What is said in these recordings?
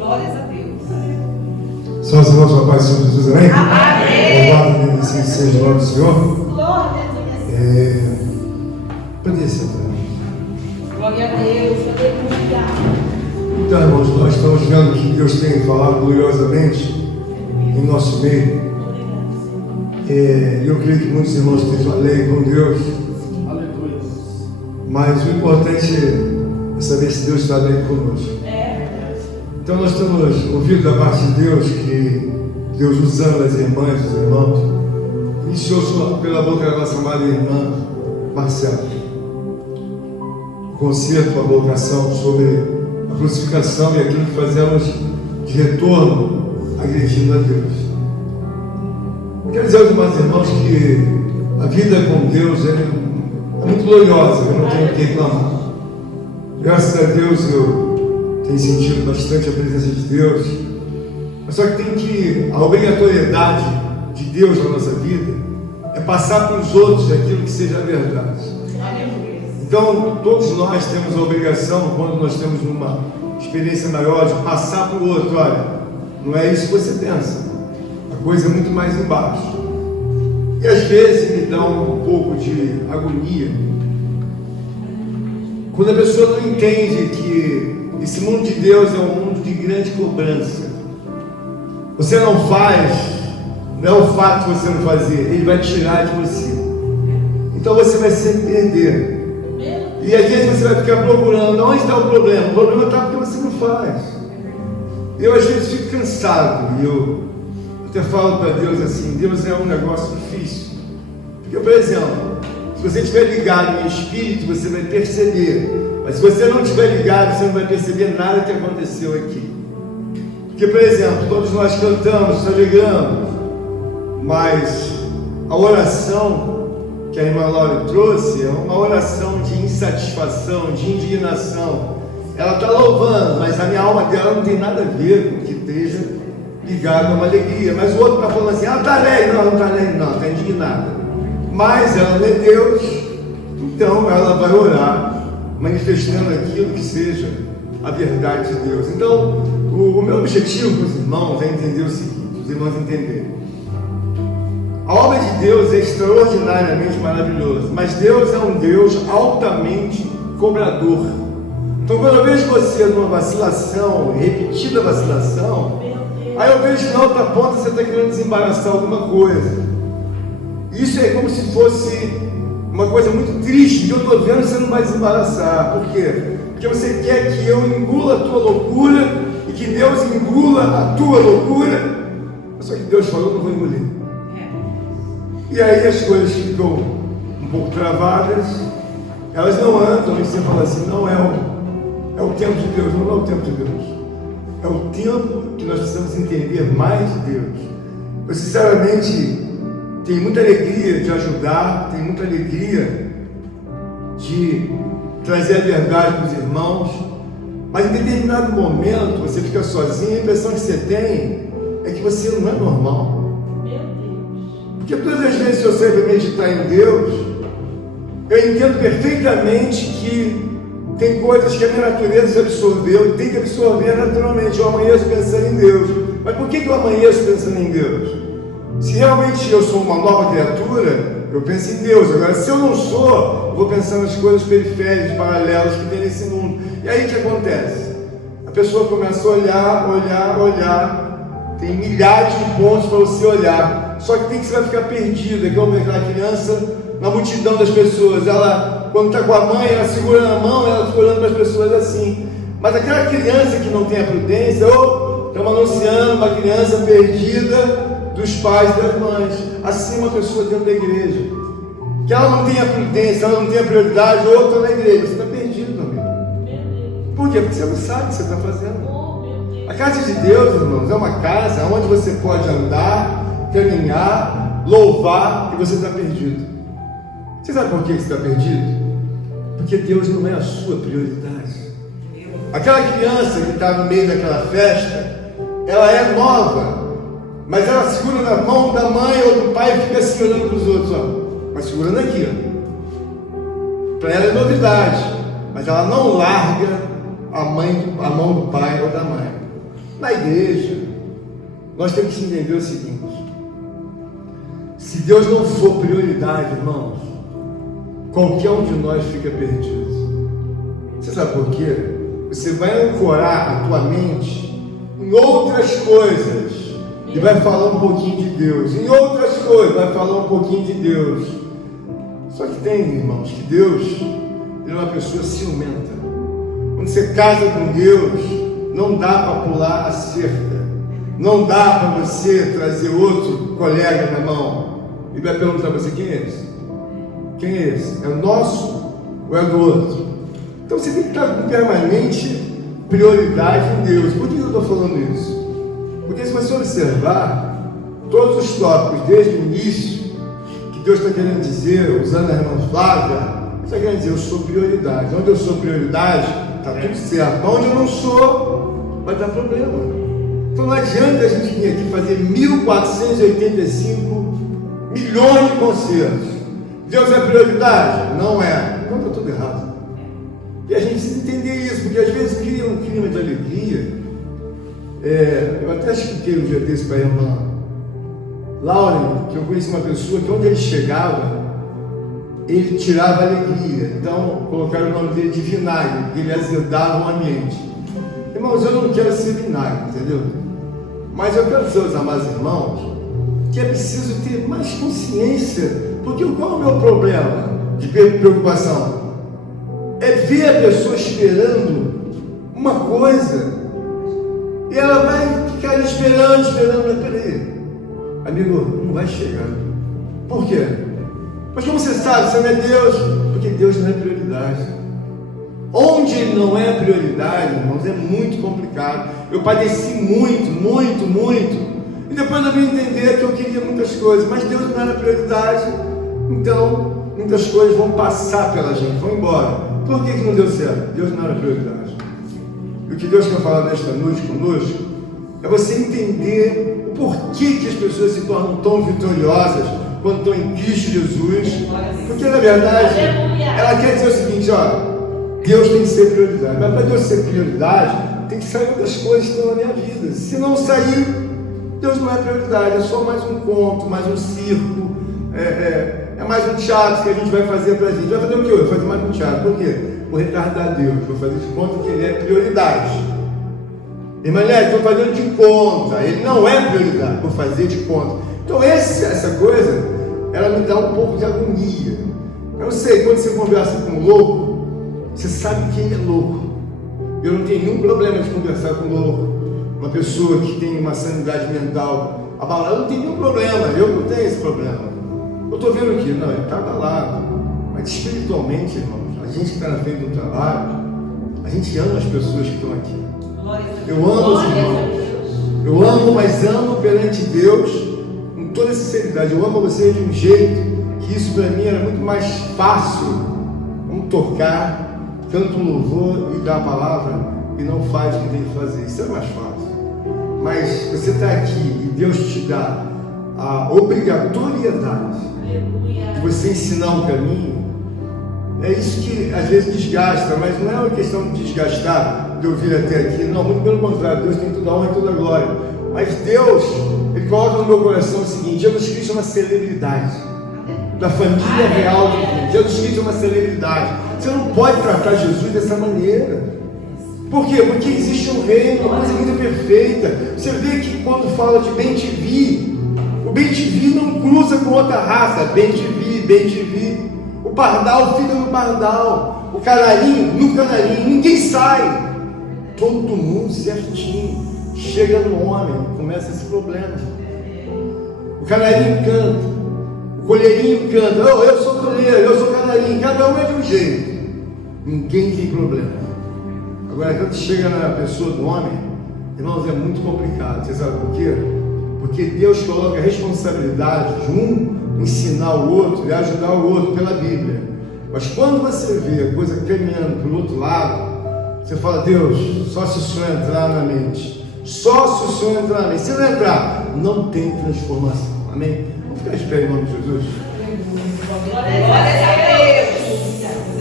Glórias a Deus. São os irmãos da paz do Senhor Jesus, amém? Amém. Louvado e bendecido seja o nome do Senhor. Glória a Deus. Poderia sentar. Glória a Deus. Aleluia. Então, irmãos, nós estamos vendo que Deus tem falado gloriosamente em nosso meio. Eu creio que muitos irmãos estejam além com Deus. Aleluia. Mas o importante é saber se Deus está além conosco. Então nós estamos ouvindo da parte de Deus que Deus, usando as irmãs e os irmãos, iniciou pela boca da nossa amada irmã Marcela o concerto, a vocação sobre a crucificação e aquilo que fazemos de retorno agredindo a Deus. Eu quero dizer aos irmãos e irmãos que a vida com Deus é muito gloriosa, eu não tenho o que reclamar. Graças a Deus eu tenho sentido bastante a presença de Deus, mas só que a obrigatoriedade de Deus na nossa vida é passar para os outros aquilo que seja a verdade. Então todos nós temos a obrigação, quando nós temos uma experiência maior, de passar para o outro: olha, não é isso que você pensa, a coisa é muito mais embaixo. E às vezes me dá um pouco de agonia quando a pessoa não entende que esse mundo de Deus é um mundo de grande cobrança. Você não faz, não é o fato de você não fazer, ele vai tirar de você. Então você vai sempre perder. E às vezes você vai ficar procurando onde está o problema. O problema está porque você não faz. Eu às vezes fico cansado e eu até falo para Deus assim: Deus, é um negócio difícil. Porque, por exemplo, se você estiver ligado em espírito, você vai perceber. Mas se você não estiver ligado, você não vai perceber nada que aconteceu aqui. Porque, por exemplo, todos nós cantamos, nos alegramos, mas a oração que a irmã Laura trouxe é uma oração de insatisfação, de indignação. Ela está louvando, mas a minha alma dela não tem nada a ver com que esteja ligado a uma alegria. Mas o outro está falando assim: está alegre. Não está alegre, não, está indignada. Mas ela não é Deus, então ela vai orar, manifestando aquilo que seja a verdade de Deus. Então, o meu objetivo com os irmãos é entender o seguinte: os irmãos entenderem. A obra de Deus é extraordinariamente maravilhosa, mas Deus é um Deus altamente cobrador. Então, quando eu vejo você numa vacilação, repetida vacilação, aí eu vejo que na outra ponta você está querendo desembaraçar alguma coisa. Isso é como se fosse uma coisa muito triste, que eu estou vendo que você não vai desembaraçar. Por quê? Porque você quer que eu engula a tua loucura e que Deus engula a tua loucura. Só que Deus falou: não vou engolir. E aí as coisas ficam um pouco travadas, elas não andam, e você fala assim: não é o tempo de Deus. Não é o tempo de Deus, é o tempo que nós precisamos entender mais de Deus. Eu sinceramente tenho muita alegria de ajudar, tenho muita alegria de trazer a verdade para os irmãos, mas em determinado momento você fica sozinho e a impressão que você tem é que você não é normal. Porque todas as vezes que eu sempre meditar em Deus, eu entendo perfeitamente que tem coisas que a minha natureza absorveu e tem que absorver naturalmente. Eu amanheço pensando em Deus. Mas por que eu amanheço pensando em Deus? Se realmente eu sou uma nova criatura, eu penso em Deus. Agora, se eu não sou, eu vou pensar nas coisas periféricas, paralelas que tem nesse mundo. E aí o que acontece? A pessoa começa a olhar. Tem milhares de pontos para você olhar. Só que você vai ficar perdido. É como aquela criança na multidão das pessoas. Ela, quando está com a mãe, ela segura na mão, ela fica olhando para as pessoas assim. Mas aquela criança que não tem a prudência, estamos anunciando uma criança perdida dos pais e das mães. Assim uma pessoa dentro da igreja, que ela não tem a prudência, ela não tem a prioridade, outra na igreja, você está perdido também. Por quê? Porque você não sabe o que você está fazendo. A casa de Deus, irmãos, é uma casa onde você pode andar, caminhar, louvar, e você está perdido. Você sabe por que você está perdido? Porque Deus não é a sua prioridade. Aquela criança que está no meio daquela festa, ela é nova, mas ela segura na mão da mãe ou do pai e fica assim olhando para os outros, mas segurando aqui, para ela é novidade, mas ela não larga a mão do pai ou da mãe. Na igreja, nós temos que entender o seguinte: se Deus não for prioridade, irmãos, qualquer um de nós fica perdido. Você sabe por quê? Você vai ancorar a tua mente em outras coisas e vai falar um pouquinho de Deus. Em outras coisas, vai falar um pouquinho de Deus. Só que tem, irmãos, que Deus, Ele é uma pessoa ciumenta. Quando você casa com Deus, não dá para pular a cerca. Não dá para você trazer outro colega na mão. Ele vai perguntar para você: quem é esse? Quem é esse? É o nosso ou é do outro? Então você tem que estar com permanente prioridade em Deus. Por que eu estou falando isso? Porque se você observar todos os tópicos desde o início, que Deus está querendo dizer, usando a irmã Flávia, está querendo dizer: eu sou prioridade. Onde eu sou prioridade, está tudo certo. Mas onde eu não sou, vai dar problema. Então não adianta a gente vir aqui fazer 1485 milhões de concertos. Deus é prioridade? Não é. Então está tudo errado. E a gente precisa entender isso, porque às vezes cria um clima de alegria. Eu até expliquei um dia desse para a irmã Lauren, que eu conheci uma pessoa que onde ele chegava, ele tirava alegria. Então colocaram o nome dele de vinagre, porque ele azedava o ambiente. Irmãos, eu não quero ser vinagre, entendeu? Mas eu quero dizer aos amados irmãos que é preciso ter mais consciência. Porque qual é o meu problema de preocupação? É ver a pessoa esperando uma coisa e ela vai ficar esperando, mas peraí, amigo, não vai chegar. Por quê? Mas como você sabe, você não é Deus? Porque Deus não é prioridade. Onde Ele não é prioridade, irmãos, é muito complicado. Eu padeci muito. E depois eu vim entender que eu queria muitas coisas, mas Deus não era prioridade. Então, muitas coisas vão passar pela gente, vão embora. Por que não deu certo? Deus não era prioridade. E o que Deus quer falar nesta noite conosco é você entender o porquê que as pessoas se tornam tão vitoriosas quando estão em Cristo Jesus. Porque na verdade, ela quer dizer o seguinte: ó, Deus tem que ser prioridade. Mas para Deus ser prioridade, tem que sair das coisas que estão na minha vida. Se não sair, Deus não é prioridade. É só mais um conto, mais um circo. É mais um teatro que a gente vai fazer para a gente. Vai fazer o quê? Vai fazer mais um teatro. Por quê? Vou retardar Deus. Vou fazer de conta que Ele é prioridade. Irmã Lélia, estou fazendo de conta. Ele não é prioridade. Vou fazer de conta. Então essa coisa, ela me dá um pouco de agonia. Eu não sei, quando você conversa com um louco, você sabe que ele é louco. Eu não tenho nenhum problema de conversar com um louco. Uma pessoa que tem uma sanidade mental abalada, eu não tenho nenhum problema. Eu não tenho esse problema. Eu estou vendo aqui, não, ele está abalado. Mas espiritualmente, irmãos, a gente que está na frente do trabalho, a gente ama as pessoas que estão aqui. Eu amo os irmãos. Eu amo, mas amo perante Deus com toda sinceridade. Eu amo você de um jeito que isso para mim era muito mais fácil. Vamos tocar, canta um louvor e dá a palavra e não faz o que tem que fazer. Isso é mais fácil. Mas você está aqui e Deus te dá a obrigatoriedade de você ensinar um caminho. É isso que às vezes desgasta, mas não é uma questão de desgastar, de eu vir até aqui. Não, muito pelo contrário, Deus tem toda a honra e toda a glória. Mas Deus, Ele coloca no meu coração o seguinte: Jesus Cristo é uma celebridade da família real de Deus. Jesus Cristo é uma celebridade. Você não pode tratar Jesus dessa maneira. Por quê? Porque existe um reino, uma coisa muito perfeita. Você vê que quando fala de bem-te-vi, o bem-te-vi não cruza com outra raça. Bem-te-vi. O pardal fica no pardal. O canarinho no canarinho. Ninguém sai. Todo mundo certinho. Chega no homem, começa esse problema. O canarinho canta. O colheirinho canta. Oh, eu sou colheiro, eu sou canarinho. Cada um é de um jeito. Ninguém tem problema. Agora, quando chega na pessoa do homem, irmãos, é muito complicado. Você sabe por quê? Porque Deus coloca a responsabilidade de um ensinar o outro e ajudar o outro pela Bíblia. Mas quando você vê a coisa caminhando para o outro lado, você fala: Deus, só se o Senhor entrar na mente. Só se o Senhor entrar na mente. Se não entrar, não tem transformação. Amém? Vamos ficar de pé em nome de Jesus. Glória a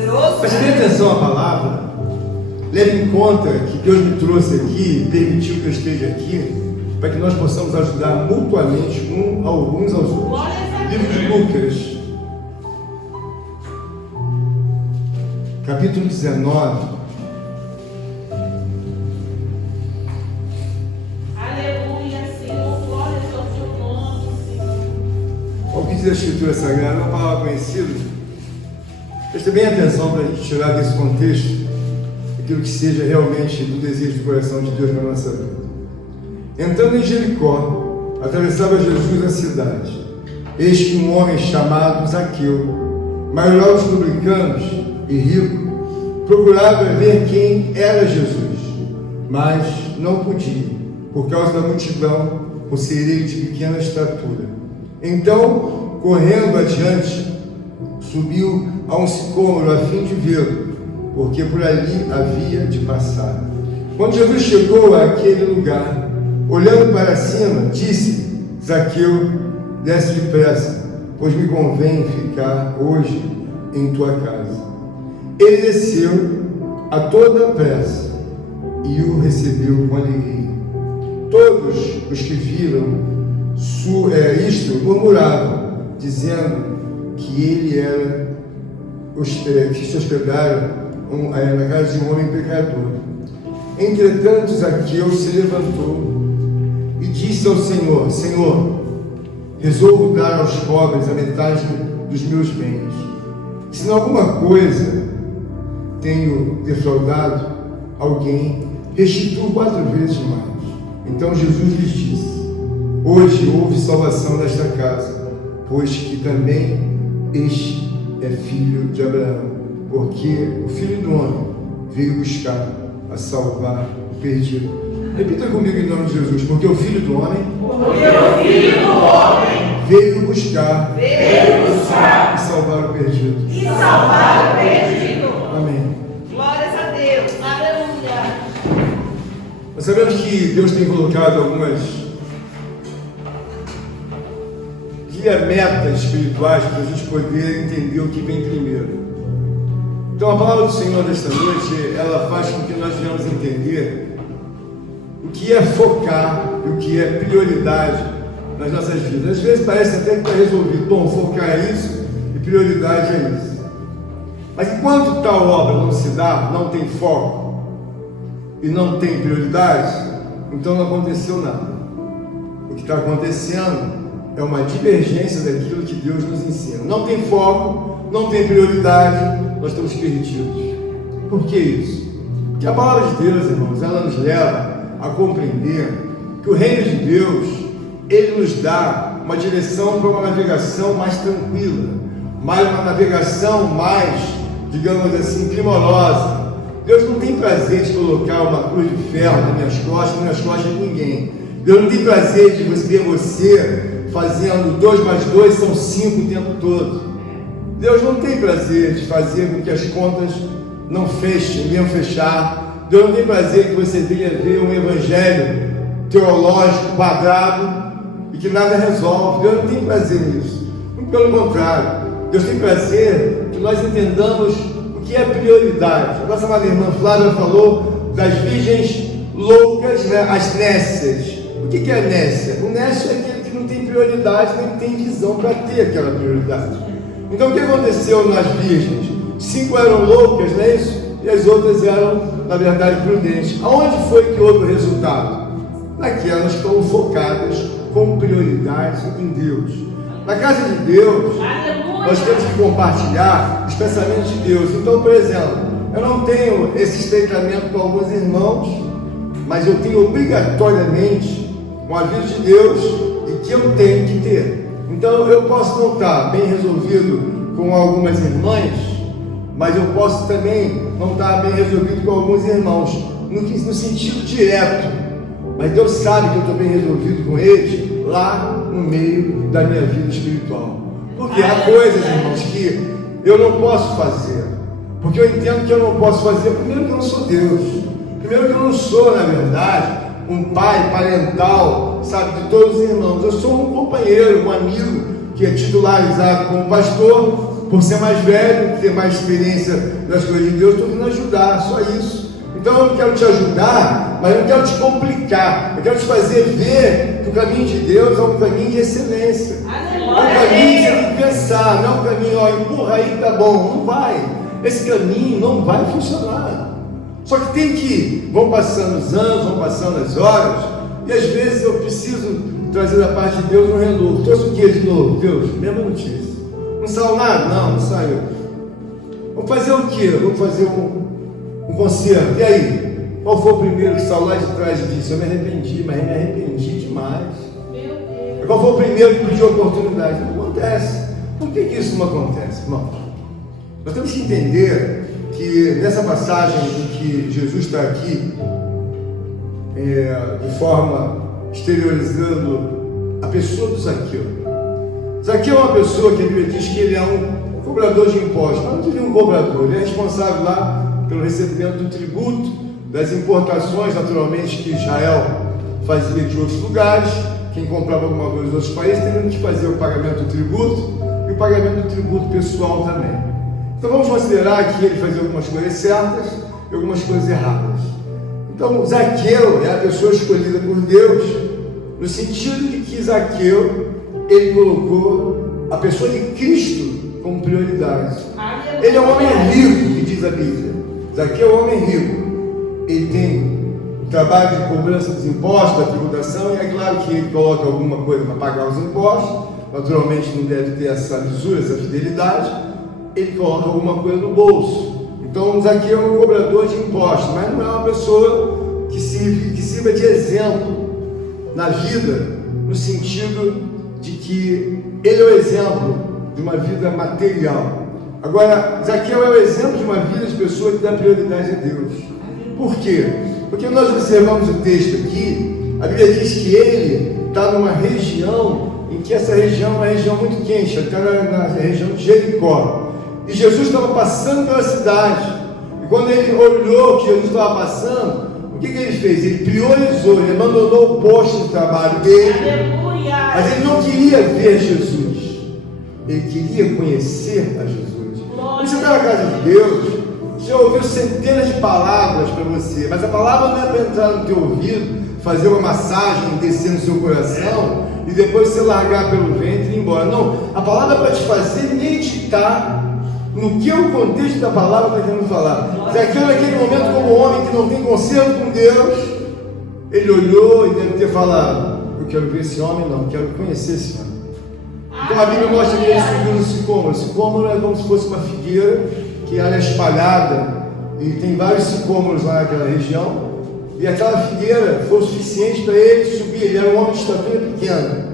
Deus. Preste bem atenção à palavra. leve em conta que Deus me trouxe aqui, permitiu que eu esteja aqui, para que nós possamos ajudar mutuamente uns aos outros. Livro de Lucas, capítulo 19. Aleluia, Senhor, glória ao teu nome, Senhor. Olha o que diz a Escritura Sagrada, uma palavra conhecida. Preste bem atenção para a gente tirar desse contexto aquilo que seja realmente do desejo do coração de Deus na nossa vida. Entrando em Jericó, atravessava Jesus a cidade. Eis que um homem chamado Zaqueu, maior dos publicanos e rico, procurava ver quem era Jesus, mas não podia, por causa da multidão, por ser ele de pequena estatura. Então, correndo adiante, subiu a um sicômoro a fim de vê-lo, porque por ali havia de passar. Quando Jesus chegou àquele lugar, olhando para cima, disse: Zaqueu, desce depressa, pois me convém ficar hoje em tua casa. Ele desceu a toda pressa e o recebeu com alegria. Todos os que viram isto murmuravam, dizendo que ele era que se hospedaram na casa de um homem pecador. Entretanto, Zaqueu se levantou e disse ao Senhor: Senhor, resolvo dar aos pobres a metade dos meus bens. Se em alguma coisa tenho defraudado alguém, restituo 4 vezes mais. Então Jesus lhes disse: hoje houve salvação nesta casa, pois que também este é filho de Abraão, porque o Filho do Homem veio buscar a salvar o perdido. Repita comigo em nome de Jesus: porque o Filho do Homem veio buscar e salvar o perdido. Amém. Glórias a Deus, aleluia. Nós sabemos que Deus tem colocado algumas metas espirituais para a gente poder entender o que vem primeiro. Então a palavra do Senhor desta noite, ela faz com que nós venhamos entender o que é focar e o que é prioridade nas nossas vidas. Às vezes parece até que está resolvido. Bom, focar é isso e prioridade é isso. Mas enquanto tal obra não se dá, não tem foco e não tem prioridade, então não aconteceu nada. O que está acontecendo é uma divergência daquilo que Deus nos ensina. Não tem foco, não tem prioridade, nós estamos perdidos. Por que isso? Porque a palavra de Deus, irmãos, ela nos leva a compreender que o reino de Deus, ele nos dá uma direção para uma navegação mais tranquila, uma navegação mais, digamos assim, primorosa. Deus não tem prazer de colocar uma cruz de ferro nas minhas costas de ninguém. Deus não tem prazer de ver você fazendo 2 mais 2 são 5 o tempo todo. Deus não tem prazer de fazer com que as contas não fechem, venham fechar. Deus não tem prazer que você venha ver um evangelho teológico quadrado e que nada resolve. Deus não tem prazer nisso. Muito pelo contrário, Deus tem prazer que nós entendamos o que é prioridade. A nossa amada irmã Flávia falou das virgens loucas, né? As nécias. O que é nécia? O nécio é aquele que não tem prioridade, nem tem visão para ter aquela prioridade. Então o que aconteceu nas virgens? 5 eram loucas, não é isso? E as outras eram, na verdade, prudentes. Aonde foi que houve o resultado? Naquelas que estão focadas com prioridade em Deus. Na casa de Deus, nós temos que compartilhar os pensamentos de Deus. Então, por exemplo, eu não tenho esse estreitamento com alguns irmãos, mas eu tenho obrigatoriamente um aviso de Deus e que eu tenho que ter. Então eu posso não estar bem resolvido com algumas irmãs, mas eu posso também não estar bem resolvido com alguns irmãos, no sentido direto. Mas Deus sabe que eu estou bem resolvido com eles lá no meio da minha vida espiritual. Porque há coisas, irmãos, que eu não posso fazer. Porque eu entendo que eu não posso fazer, primeiro que eu não sou Deus. Primeiro que eu não sou, na verdade, um pai parental, sabe, de todos os irmãos. Eu sou um companheiro, um amigo que é titularizado como pastor, por ser mais velho, ter mais experiência das coisas de Deus, estou vindo ajudar, só isso. Então eu não quero te ajudar, mas eu não quero te complicar. Eu quero te fazer ver que o caminho de Deus é um caminho de excelência. É um caminho que você tem que pensar, não é um caminho, ó, empurra aí que tá bom. Não vai. Esse caminho não vai funcionar. Só que tem que, vão passando os anos, vão passando as horas, e às vezes eu preciso trazer da parte de Deus um renovo. Trouxe o que de novo? Deus, mesma notícia. Não saiu nada? Não, não saiu. Vamos fazer o quê? Vamos fazer um concerto. E aí? Qual foi o primeiro que saiu lá de trás e disse: eu me arrependi, mas eu me arrependi demais. Meu Deus. Qual foi o primeiro que pediu oportunidade? Não acontece. Por que isso não acontece, irmãos? Nós temos que entender que nessa passagem em que Jesus está aqui, de forma exteriorizando a pessoa do Zaqueu. Zaqueu é uma pessoa que a Bíblia diz que ele é um cobrador de impostos, mas não diria um cobrador, ele é responsável lá pelo recebimento do tributo, das importações, naturalmente, que Israel fazia de outros lugares. Quem comprava alguma coisa dos outros países teria que fazer o pagamento do tributo e o pagamento do tributo pessoal também. Então vamos considerar que ele fazia algumas coisas certas e algumas coisas erradas. Então Zaqueu é a pessoa escolhida por Deus, no sentido de que Zaqueu, ele colocou a pessoa de Cristo como prioridade. Ele é um homem rico, que diz a Bíblia. Zaqueu é um homem rico. Ele tem o trabalho de cobrança dos impostos, da tributação, e é claro que ele coloca alguma coisa para pagar os impostos. Naturalmente não deve ter essa lisura, essa fidelidade. Ele coloca alguma coisa no bolso. Então Zaqueu é um cobrador de impostos, mas não é uma pessoa que sirva de exemplo na vida, no sentido de que ele é o exemplo de uma vida material. Agora, Zaqueu é o exemplo de uma vida de pessoa que dá prioridade a Deus. Por quê? Porque nós observamos o texto aqui, a Bíblia diz que ele está numa região em que essa região é uma região muito quente, até na região de Jericó. E Jesus estava passando pela cidade. E quando ele olhou que Jesus estava passando, o que ele fez? Ele priorizou, ele abandonou o posto de trabalho dele. Aleluia. Mas ele não queria ver Jesus, ele queria conhecer a Jesus. Quando você está na casa de Deus, você ouviu centenas de palavras para você, mas a palavra não é para entrar no teu ouvido, fazer uma massagem, descer no seu coração e depois você largar pelo ventre e ir embora. Não, a palavra é para te fazer meditar no que o contexto da palavra está querendo falar. Zaqueu, naquele momento, como homem que não tem conserto com Deus, ele olhou e deve ter falado: eu quero ver esse homem, não, eu quero conhecer esse homem. Então a Bíblia mostra que ele subiu no sicômoro. O sicômoro é como se fosse uma figueira que ela é espalhada e tem vários sicômoros lá naquela região. E aquela figueira foi o suficiente para ele subir. Ele era um homem de estatura pequena.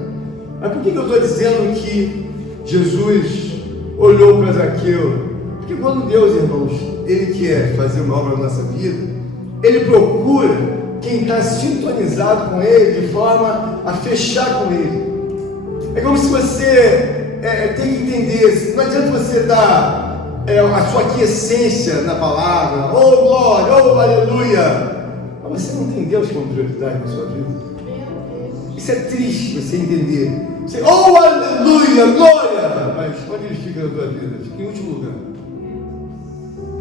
Mas por que eu estou dizendo que Jesus olhou para Zaqueu? Porque quando Deus, irmãos, Ele quer fazer uma obra na nossa vida, Ele procura quem está sintonizado com Ele, de forma a fechar com Ele. É como se você tem que entender, não adianta você dar a sua aquiescência na palavra, oh glória, oh aleluia, mas você não tem Deus como prioridade na sua vida. Isso é triste você entender. Você, oh aleluia, glória, mas onde ele fica na tua vida? Fica em último lugar.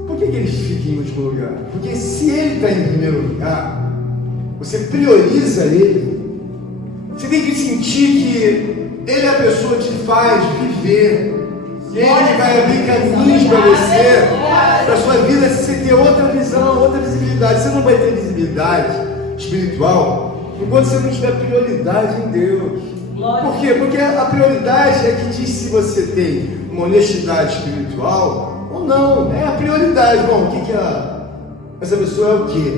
Por que ele fica em último lugar? Porque se ele está em primeiro lugar, você prioriza ele. Você tem que sentir que ele é a pessoa que te faz viver. Ele que vai abrir caminhos para você, para a sua vida, você ter outra visão, outra visibilidade. Você não vai ter visibilidade espiritual enquanto você não tiver prioridade em Deus. Por quê? Porque a prioridade é que diz se você tem uma honestidade espiritual ou não. É a prioridade. Bom, o que essa pessoa é o quê?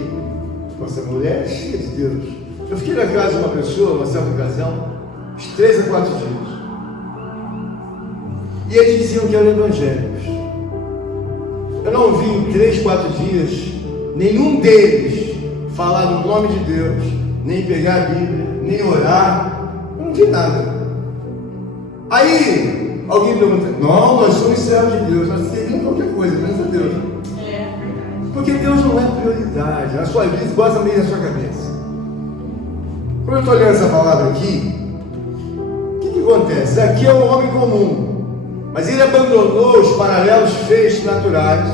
Essa mulher é cheia de Deus. Eu fiquei na casa de uma pessoa, uma certa ocasião, uns 3 a 4 dias. E eles diziam que eram evangélicos. Eu não vi em 3, 4 dias nenhum deles falar no nome de Deus, nem pegar a Bíblia, nem orar. Eu não vi nada. Aí alguém pergunta: não, nós somos servos de Deus, nós servimos qualquer coisa, menos a Deus. Porque Deus não é prioridade. A sua vida gosta meio na sua cabeça. Quando eu estou lendo essa palavra aqui, o que acontece? Aqui é um homem comum, mas ele abandonou os paralelos feitos naturais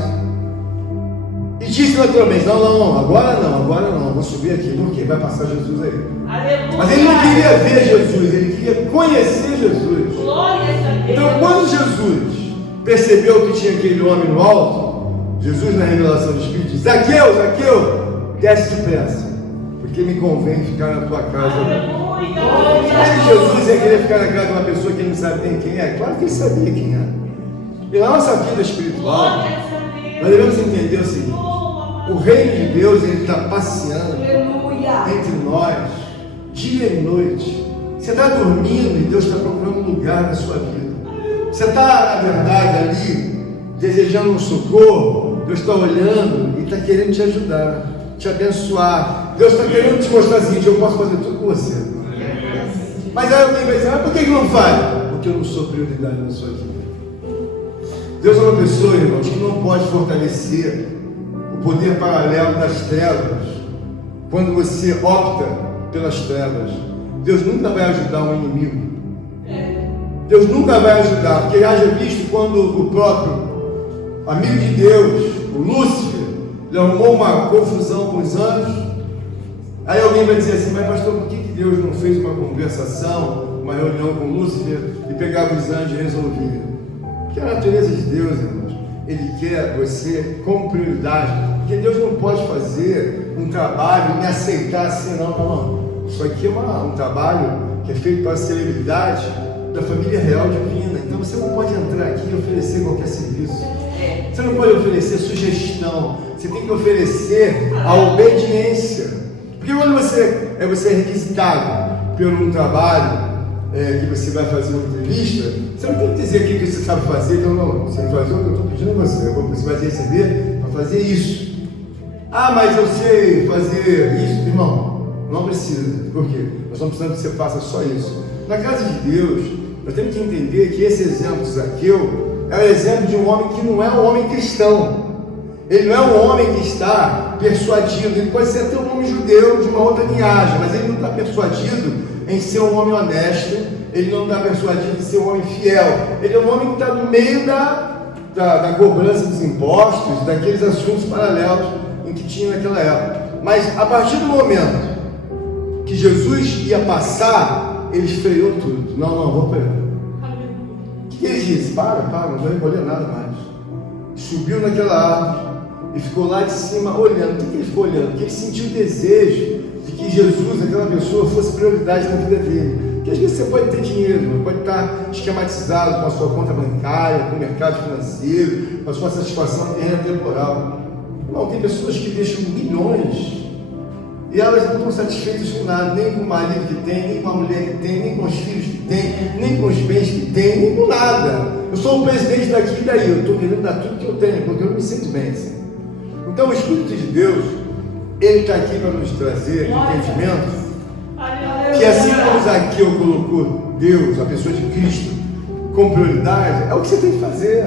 e disse naturalmente, agora não, vou subir aqui, porque vai passar Jesus aí. Aleluia. Mas ele não queria ver Jesus, ele queria conhecer Jesus. Glória a Deus. Então, quando Jesus percebeu que tinha aquele homem no alto, Jesus, na revelação do Espírito, diz: Zaqueu, desce depressa, porque me convém ficar na tua casa. Aleluia. Acho que Jesus ia querer ficar na casa de uma pessoa que ele não sabe nem quem é. Claro que ele sabia quem era. E na nossa vida espiritual, Glória a Deus. nós devemos entender o seguinte: o reino de Deus, ele está passeando entre nós, dia e noite. Você está dormindo e Deus está procurando um lugar na sua vida. Você está, na verdade, ali, desejando um socorro. Deus está olhando e está querendo te ajudar, te abençoar. Deus está querendo te mostrar o seguinte: eu posso fazer tudo com você. Mas aí alguém vai dizer: mas por que não faz? Porque eu não sou prioridade na sua vida. Deus é uma pessoa, irmãos, que não pode fortalecer o poder paralelo das trevas quando você opta pelas trevas. Deus nunca vai ajudar um inimigo. Deus nunca vai ajudar, porque haja visto quando o próprio amigo de Deus, o Lúcifer, ele arrumou uma confusão com os anjos. Aí alguém vai dizer assim: mas pastor, por que Deus não fez uma conversação, uma reunião com Lúcifer e pegava os anjos e resolvia? Porque a natureza de Deus, irmãos, Ele quer você como prioridade. Porque Deus não pode fazer um trabalho e me aceitar assim, não. Isso aqui é um trabalho que é feito para a celebridade da família real divina. Então você não pode entrar aqui e oferecer qualquer serviço. Você não pode oferecer sugestão. Você tem que oferecer a obediência. Porque quando você é requisitado por um trabalho que você vai fazer uma entrevista, você não tem que dizer o que você sabe fazer. Não, você vai fazer o que eu estou pedindo a você. Você vai receber para fazer isso. Ah, mas eu sei fazer isso. Irmão, não precisa. Por quê? Nós estamos precisando que você faça só isso. Na casa de Deus, nós temos que entender que esse exemplo de Zaqueu é o exemplo de um homem que não é um homem cristão. Ele não é um homem que está persuadido. Ele pode ser até um homem judeu de uma outra linhagem, mas ele não está persuadido em ser um homem honesto. Ele não está persuadido em ser um homem fiel. Ele é um homem que está no meio da cobrança dos impostos, daqueles assuntos paralelos em que tinha naquela época. Mas a partir do momento que Jesus ia passar, ele freou tudo. Não, vou pegar. O que ele disse? Para, não vou recolher nada mais. Subiu naquela árvore e ficou lá de cima olhando. O que ele ficou olhando? Porque ele sentiu o desejo de que Jesus, aquela pessoa, fosse prioridade na vida dele. Porque às vezes você pode ter dinheiro, pode estar esquematizado com a sua conta bancária, com o mercado financeiro, com a sua satisfação temporal. Não, tem pessoas que deixam milhões e elas não estão satisfeitas com nada, nem com o marido que tem, nem com a mulher que tem, nem com os filhos que tem, nem com os bens que tem, nem com nada. Eu sou o presidente daqui e daí, eu estou querendo dar tudo que eu tenho, porque eu não me sinto bem assim. Então o Espírito de Deus, ele está aqui para nos trazer entendimento, que assim como Zaqueu colocou Deus, a pessoa de Cristo, como prioridade, é o que você tem que fazer.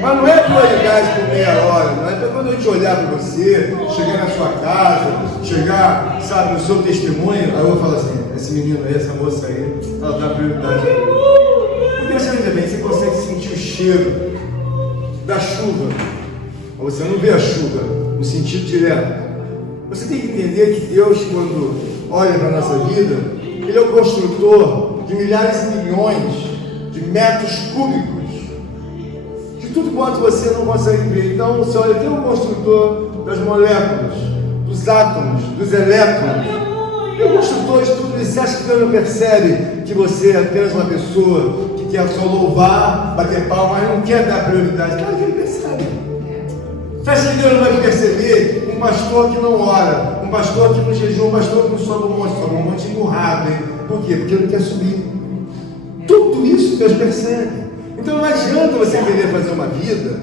Mas não é prioridade por meia hora, não é para quando a gente olhar para você, chegar na sua casa, chegar, sabe, no seu testemunho, aí eu vou falar assim: esse menino aí, essa moça aí, ela dá prioridade. Porque você veja bem, você consegue sentir o cheiro da chuva, mas você não vê a chuva no sentido direto. Você tem que entender que Deus, quando olha para a nossa vida, Ele é o construtor de milhares e milhões de metros cúbicos de tudo quanto você não consegue ver. Então você olha, tem um construtor das moléculas, dos átomos, dos elétrons, tem um construtor de tudo isso. Você acha que Deus não percebe que você é apenas uma pessoa que quer só louvar, bater palma, mas não quer dar prioridade? Claro que Ele percebe. Você acha que Deus não vai perceber um pastor que não ora, um pastor que não jejua, um pastor que não sobe um monte emburrado? Por quê? Porque ele não quer subir. Tudo isso Deus percebe. Então não adianta você querer fazer uma vida,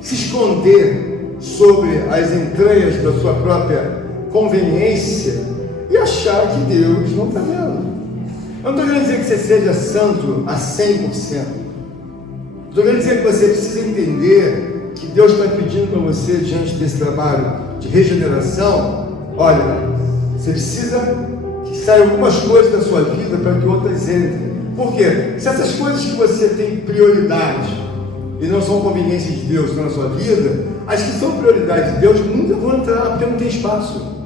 se esconder sobre as entranhas da sua própria conveniência e achar que Deus não está vendo. Eu não estou querendo dizer que você seja santo a 100%. Estou querendo dizer que você precisa entender que Deus está pedindo para você, diante desse trabalho de regeneração, olha, você precisa que saiam algumas coisas da sua vida para que outras entrem. Por quê? Se essas coisas que você tem prioridade, e não são conveniências de Deus na sua vida, as que são prioridade de Deus nunca vão entrar, porque não tem espaço.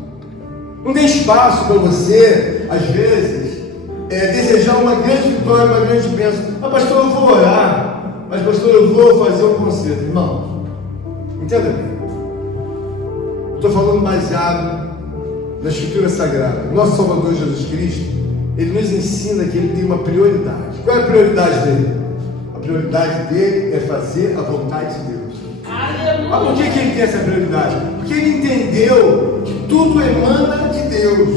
Não tem espaço para você, às vezes, desejar uma grande vitória, uma grande bênção. Mas pastor, eu vou orar. Mas pastor, eu vou fazer um concerto. Irmão, entenda bem. Estou falando baseado na Escritura Sagrada. Nosso Salvador Jesus Cristo, Ele nos ensina que Ele tem uma prioridade. Qual é a prioridade dele? A prioridade dele é fazer a vontade de Deus. Mas por que Ele tem essa prioridade? Porque Ele entendeu que tudo emana de Deus.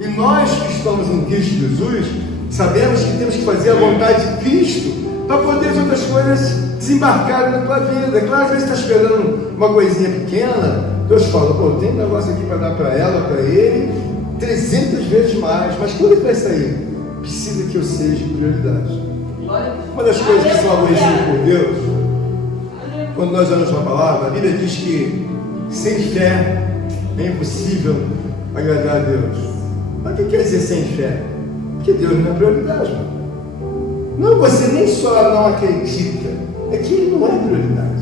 E nós que estamos em Cristo Jesus, sabemos que temos que fazer a vontade de Cristo para poder as outras coisas desembarcarem na tua vida. É claro que você está esperando uma coisinha pequena, Deus fala, pô, tem um negócio aqui para dar para ela, para ele, 300 vezes mais, mas quando ele vai sair? Precisa que eu seja prioridade. Uma das coisas que são aborrecidas por Deus, quando nós olhamos para a palavra, a Bíblia diz que sem fé é impossível agradar a Deus. Mas o que quer dizer sem fé? Porque Deus não é prioridade. Não, você nem só não acredita, é que Ele não é prioridade.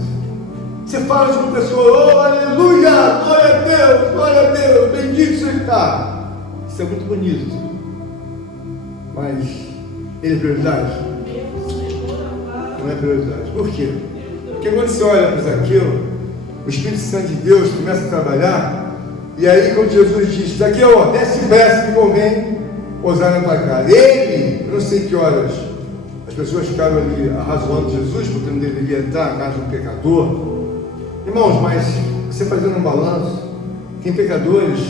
Você fala de uma pessoa, oh, aleluia, glória a Deus, bendito você está. Isso é muito bonito. Mas Ele é prioridade? Não é prioridade. Por quê? Porque quando você olha para Zaqueu, o Espírito Santo de Deus começa a trabalhar, e aí quando Jesus diz, Zaqueu, ó, desce depressa que convém pousar na tua casa. Ele, eu não sei que horas, as pessoas ficaram ali arrazoando Jesus, porque não deveria entrar na casa de um pecador. Irmãos, mas você fazendo um balanço, tem pecadores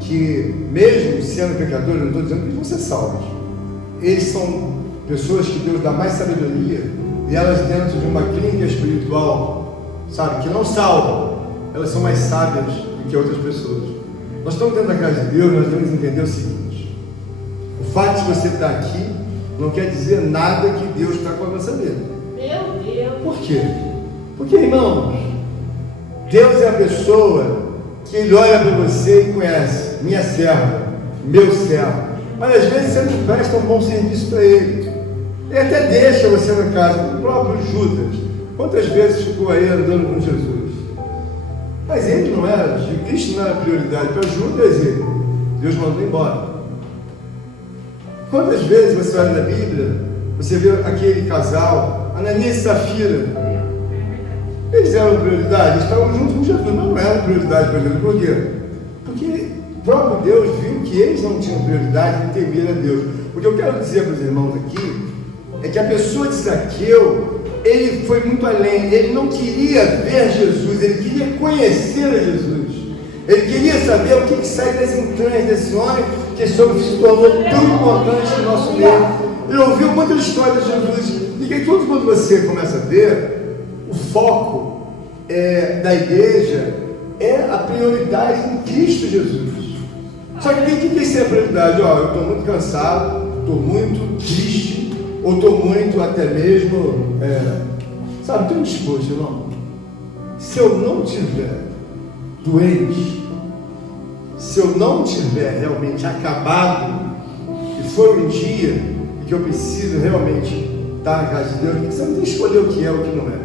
que, mesmo sendo pecadores, não estou dizendo que vão ser salvos, eles são pessoas que Deus dá mais sabedoria, e elas dentro de uma clínica espiritual, sabe, que não salvam, elas são mais sábias do que outras pessoas. Nós estamos dentro da casa de Deus, nós devemos entender o seguinte: o fato de você estar aqui não quer dizer nada que Deus está com a nossa vida. Meu Deus. Por quê? Porque, irmãos, Deus é a pessoa que Ele olha para você e conhece, minha serva, meu servo. Mas às vezes você não presta um bom serviço para Ele. Ele até deixa você na casa. O próprio Judas, quantas vezes ficou aí andando com Jesus? Mas ele não era, Cristo não era prioridade para Judas, e Deus mandou embora. Quantas vezes você olha na Bíblia, você vê aquele casal, Ananias e Safira, eles eram prioridade, eles estavam juntos com Jesus, mas não eram prioridade para Jesus. Por quê? Porque o próprio Deus viu que eles não tinham prioridade de temer a Deus. O que eu quero dizer para os irmãos aqui é que a pessoa de Zaqueu, ele foi muito além. Ele não queria ver Jesus, ele queria conhecer a Jesus. Ele queria saber o que sai das entranhas desse homem que se tornou tão importante no nosso meio. Ele ouviu muitas histórias de Jesus. E aí, quando você começa a ver, o foco da igreja é a prioridade em Cristo Jesus. Só que tem que ser a prioridade. Ó, eu estou muito cansado, estou muito triste, ou estou muito até mesmo, sabe, estou indisposto, irmão. Se eu não tiver doente, se eu não tiver realmente acabado, e for um dia que eu preciso realmente estar na casa de Deus, porque você não tem que escolher o que é e o que não é.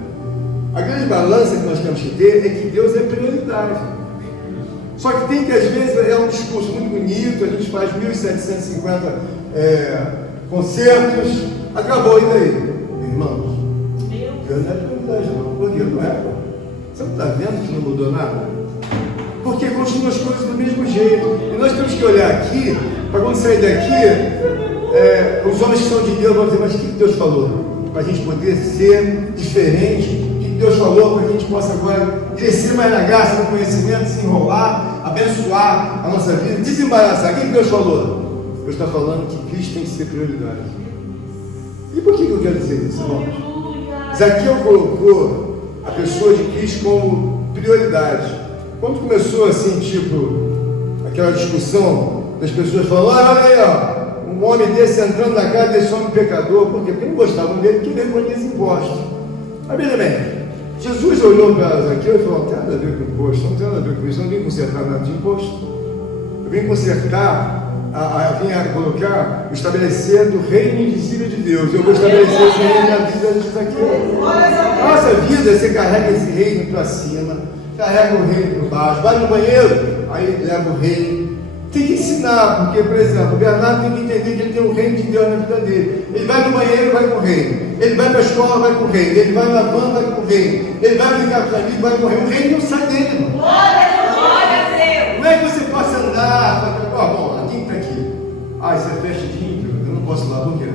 A grande balança que nós temos que ter é que Deus é prioridade. Só que tem que, às vezes, é um discurso muito bonito, a gente faz 1.750 concertos, acabou, e daí? Irmãos, Deus não é prioridade não. Por quê? Não é? Você não está vendo que não mudou nada? Porque continuam as coisas do mesmo jeito. E nós temos que olhar aqui, para quando sair daqui, os homens que são de Deus vão dizer, mas o que Deus falou? Para a gente poder ser diferente. Deus falou para que a gente possa agora crescer mais na graça, no conhecimento, se enrolar, abençoar a nossa vida, desembaraçar. O que Deus falou? Deus está falando que Cristo tem que ser prioridade. E por que eu quero dizer isso, irmão? Zaqueu colocou a pessoa de Cristo como prioridade. Quando começou assim, tipo, aquela discussão das pessoas falando, olha aí, ó, um homem desse entrando na casa desse homem pecador, por quê? Porque não gostavam dele, porque ele recolhia os impostos. Mas veja bem, Jesus olhou para Zaqueu e falou, não tem nada a ver com imposto, não tem nada a ver com isso, eu não vim consertar nada de imposto. Eu vim consertar vinha colocar, estabelecer do reino invisível de Deus. Eu vou estabelecer esse reino na vida disso aqui. Nossa vida, você carrega esse reino para cima, carrega o reino para baixo, vai no banheiro, aí leva o reino. Tem que ensinar, porque, por exemplo, o Bernardo tem que entender que ele tem o reino de Deus na vida dele. Ele vai no banheiro, vai com o reino. Ele vai para a escola, vai com o reino. Ele vai na van, vai com o reino. Ele vai brincar com os amigos, vai com o reino. O reino não sai dele, irmão. Glória a Deus. Não é que você possa andar, bom, quem está aqui? Isso é festa de ímpio, eu não posso lá, por quê?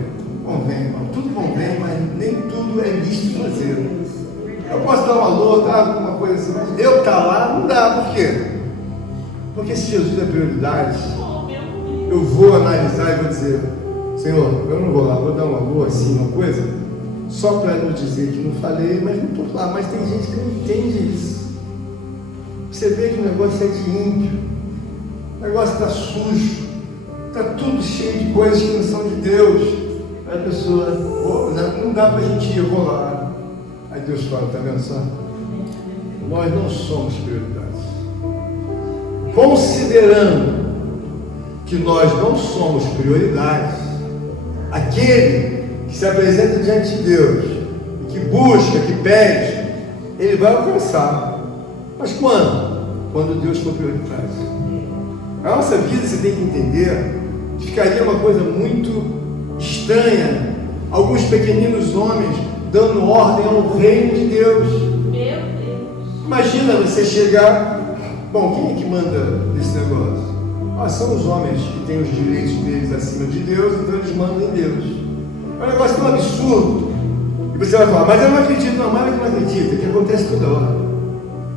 Convém, irmão. Tudo convém, mas nem tudo é lícito fazer. Eu posso dar um alô, uma coisa assim, mas eu estar lá não dá, por quê? Porque se Jesus é prioridade, eu vou analisar e vou dizer, Senhor, eu não vou lá, vou dar um alô assim, uma coisa, só para não dizer que não falei, mas não estou lá. Mas tem gente que não entende isso. Você vê que o negócio é de ímpio, o negócio está sujo, está tudo cheio de coisas que não são de Deus. Aí a pessoa, não dá para a gente ir, eu vou lá. Aí Deus fala, está vendo só? Nós não somos prioridades. Considerando que nós não somos prioridades, aquele que se apresenta diante de Deus, que busca, que pede, ele vai alcançar. Mas quando? Quando Deus for prioridade. A nossa vida, você tem que entender, ficaria uma coisa muito estranha, alguns pequeninos homens dando ordem ao reino de Deus. Meu Deus. Imagina você chegar. Bom, quem é que manda nesse negócio? São os homens que têm os direitos deles acima de Deus, então eles mandam em Deus. É um negócio tão absurdo. E você vai falar, mas eu não acredito, não, mas não acredita, que acontece toda hora.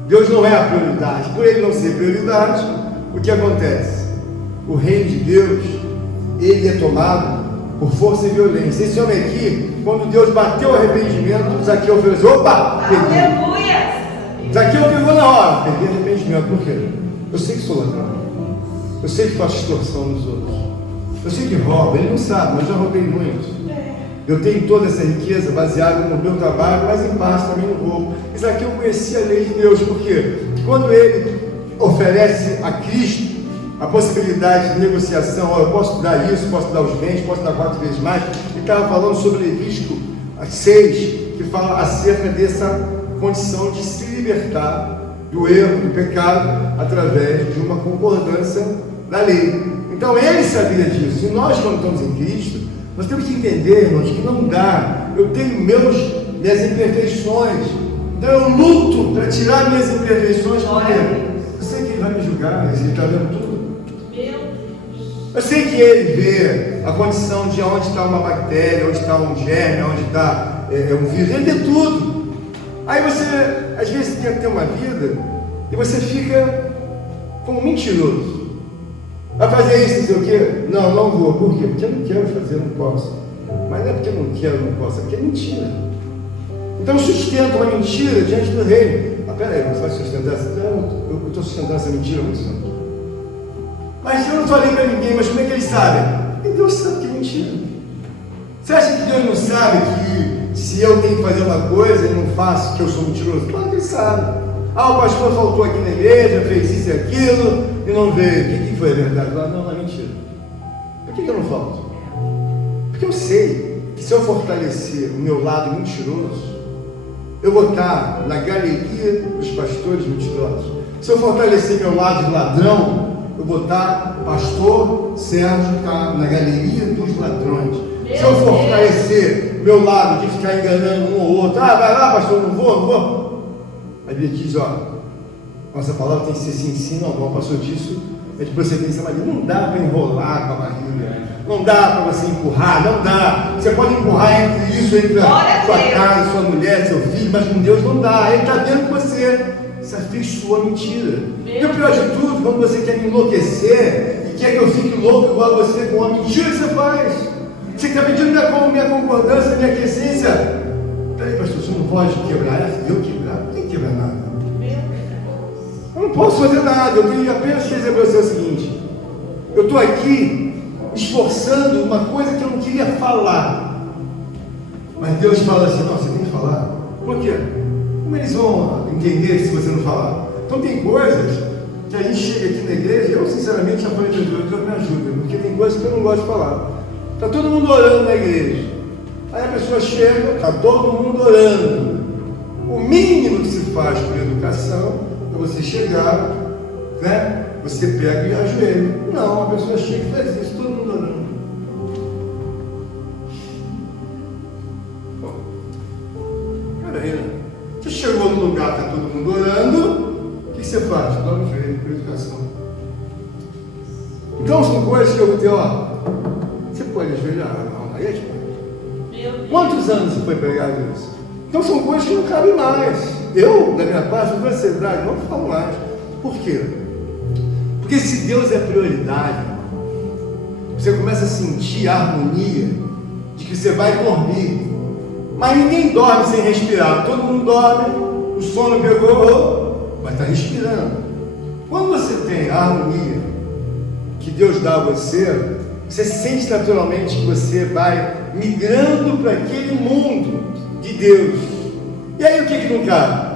Deus não é a prioridade. Por ele não ser prioridade, o que acontece? O reino de Deus, ele é tomado por força e violência. Esse homem aqui, quando Deus bateu o arrependimento, Zaqueu falou assim, opa, peguei. Aleluia. Zaqueu pegou na hora, peguei arrependimento. Por quê? Eu sei que sou ladrão. Eu sei que faço extorsão nos outros. Eu sei que roubo. Ele não sabe, mas já roubei muito. Eu tenho toda essa riqueza baseada no meu trabalho, mas em parte também no roubo. Isso aqui eu conheci a lei de Deus. Por quê? Porque quando ele oferece a Cristo a possibilidade de negociação, eu posso dar isso, posso dar os bens, posso dar 4 vezes mais. Ele estava falando sobre Levítico 6, que fala acerca dessa condição de se libertar do erro, do pecado, através de uma concordância da lei. Então ele sabia disso. E nós, quando estamos em Cristo, nós temos que entender, irmãos, que não dá. Eu tenho minhas imperfeições. Então eu luto para tirar minhas imperfeições. Porque eu sei que ele vai me julgar, mas ele está vendo tudo. Eu sei que ele vê a condição de onde está uma bactéria, onde está um germe, onde está um vírus. Ele vê tudo. Aí você, às vezes, quer ter uma vida e você fica como mentiroso. Vai fazer isso, não sei o quê? Não, não vou. Por quê? Porque eu não quero fazer, não posso. Mas não é porque eu não quero, não posso, é porque é mentira. Então sustenta uma mentira diante do reino. Peraí, você vai sustentar essa? Eu estou sustentando essa mentira há muito tempo. Mas eu não falei para ninguém, mas como é que eles sabem? E Deus sabe que é mentira. Você acha que Deus não sabe que se eu tenho que fazer uma coisa e não faço, que eu sou mentiroso? Claro que ele sabe. O pastor faltou aqui na igreja, fez isso e aquilo, e não veio. O que foi a verdade? Não, é mentira. Por que eu não falto? Porque eu sei que se eu fortalecer o meu lado mentiroso, eu vou estar na galeria dos pastores mentirosos. Se eu fortalecer meu lado de ladrão, eu vou estar, pastor Sérgio está na galeria dos ladrões. Se eu fortalecer meu lado de ficar enganando um ou outro, vai lá, pastor, não vou. A Bíblia diz, nossa palavra tem que ser sim, não, o pastor disso é de procedência maligna. Não dá para enrolar com a barriga, não dá para você empurrar, não dá. Você pode empurrar entre isso, entre a sua casa, sua mulher, seu filho, mas com Deus não dá. Ele está dentro de você. Você afixou a mentira. E o pior de tudo, quando você quer me enlouquecer e quer que eu fique louco igual a você com a mentira que você faz. Você está pedindo minha concordância, minha quiescência. Peraí, pastor, você não pode quebrar isso? Eu quebrar? Não tem que quebrar nada. Eu não posso fazer nada. Eu tenho apenas que dizer para você o seguinte: eu estou aqui esforçando uma coisa que eu não queria falar. Mas Deus fala assim: não, você tem que falar. Por quê? Como eles vão entender se você não falar? Então tem coisas que a gente chega aqui na igreja, eu sinceramente já falei para Deus, me ajuda, porque porque tem coisas que eu não gosto de falar. Está todo mundo orando na igreja. Aí a pessoa chega, está todo mundo orando. O mínimo que se faz por educação é você chegar, né? Você pega e ajoelha. Não, a pessoa chega e faz isso, todo mundo orando. Peraí, né? Você chegou no lugar que está todo mundo orando, o que você faz? Dá um joelho por educação. Então são coisas que eu vou ter, ó. Você pode ajoelhar, não, aí é tipo. Quantos anos você foi pregado isso? Então são coisas que não cabem mais. Eu, da minha parte, com seriedade, não falo mais. Por quê? Porque se Deus é prioridade, você começa a sentir a harmonia de que você vai dormir. Mas ninguém dorme sem respirar. Todo mundo dorme, o sono pegou, mas está respirando. Quando você tem a harmonia que Deus dá a você, você sente naturalmente que você vai migrando para aquele mundo de Deus. E aí o que não cabe?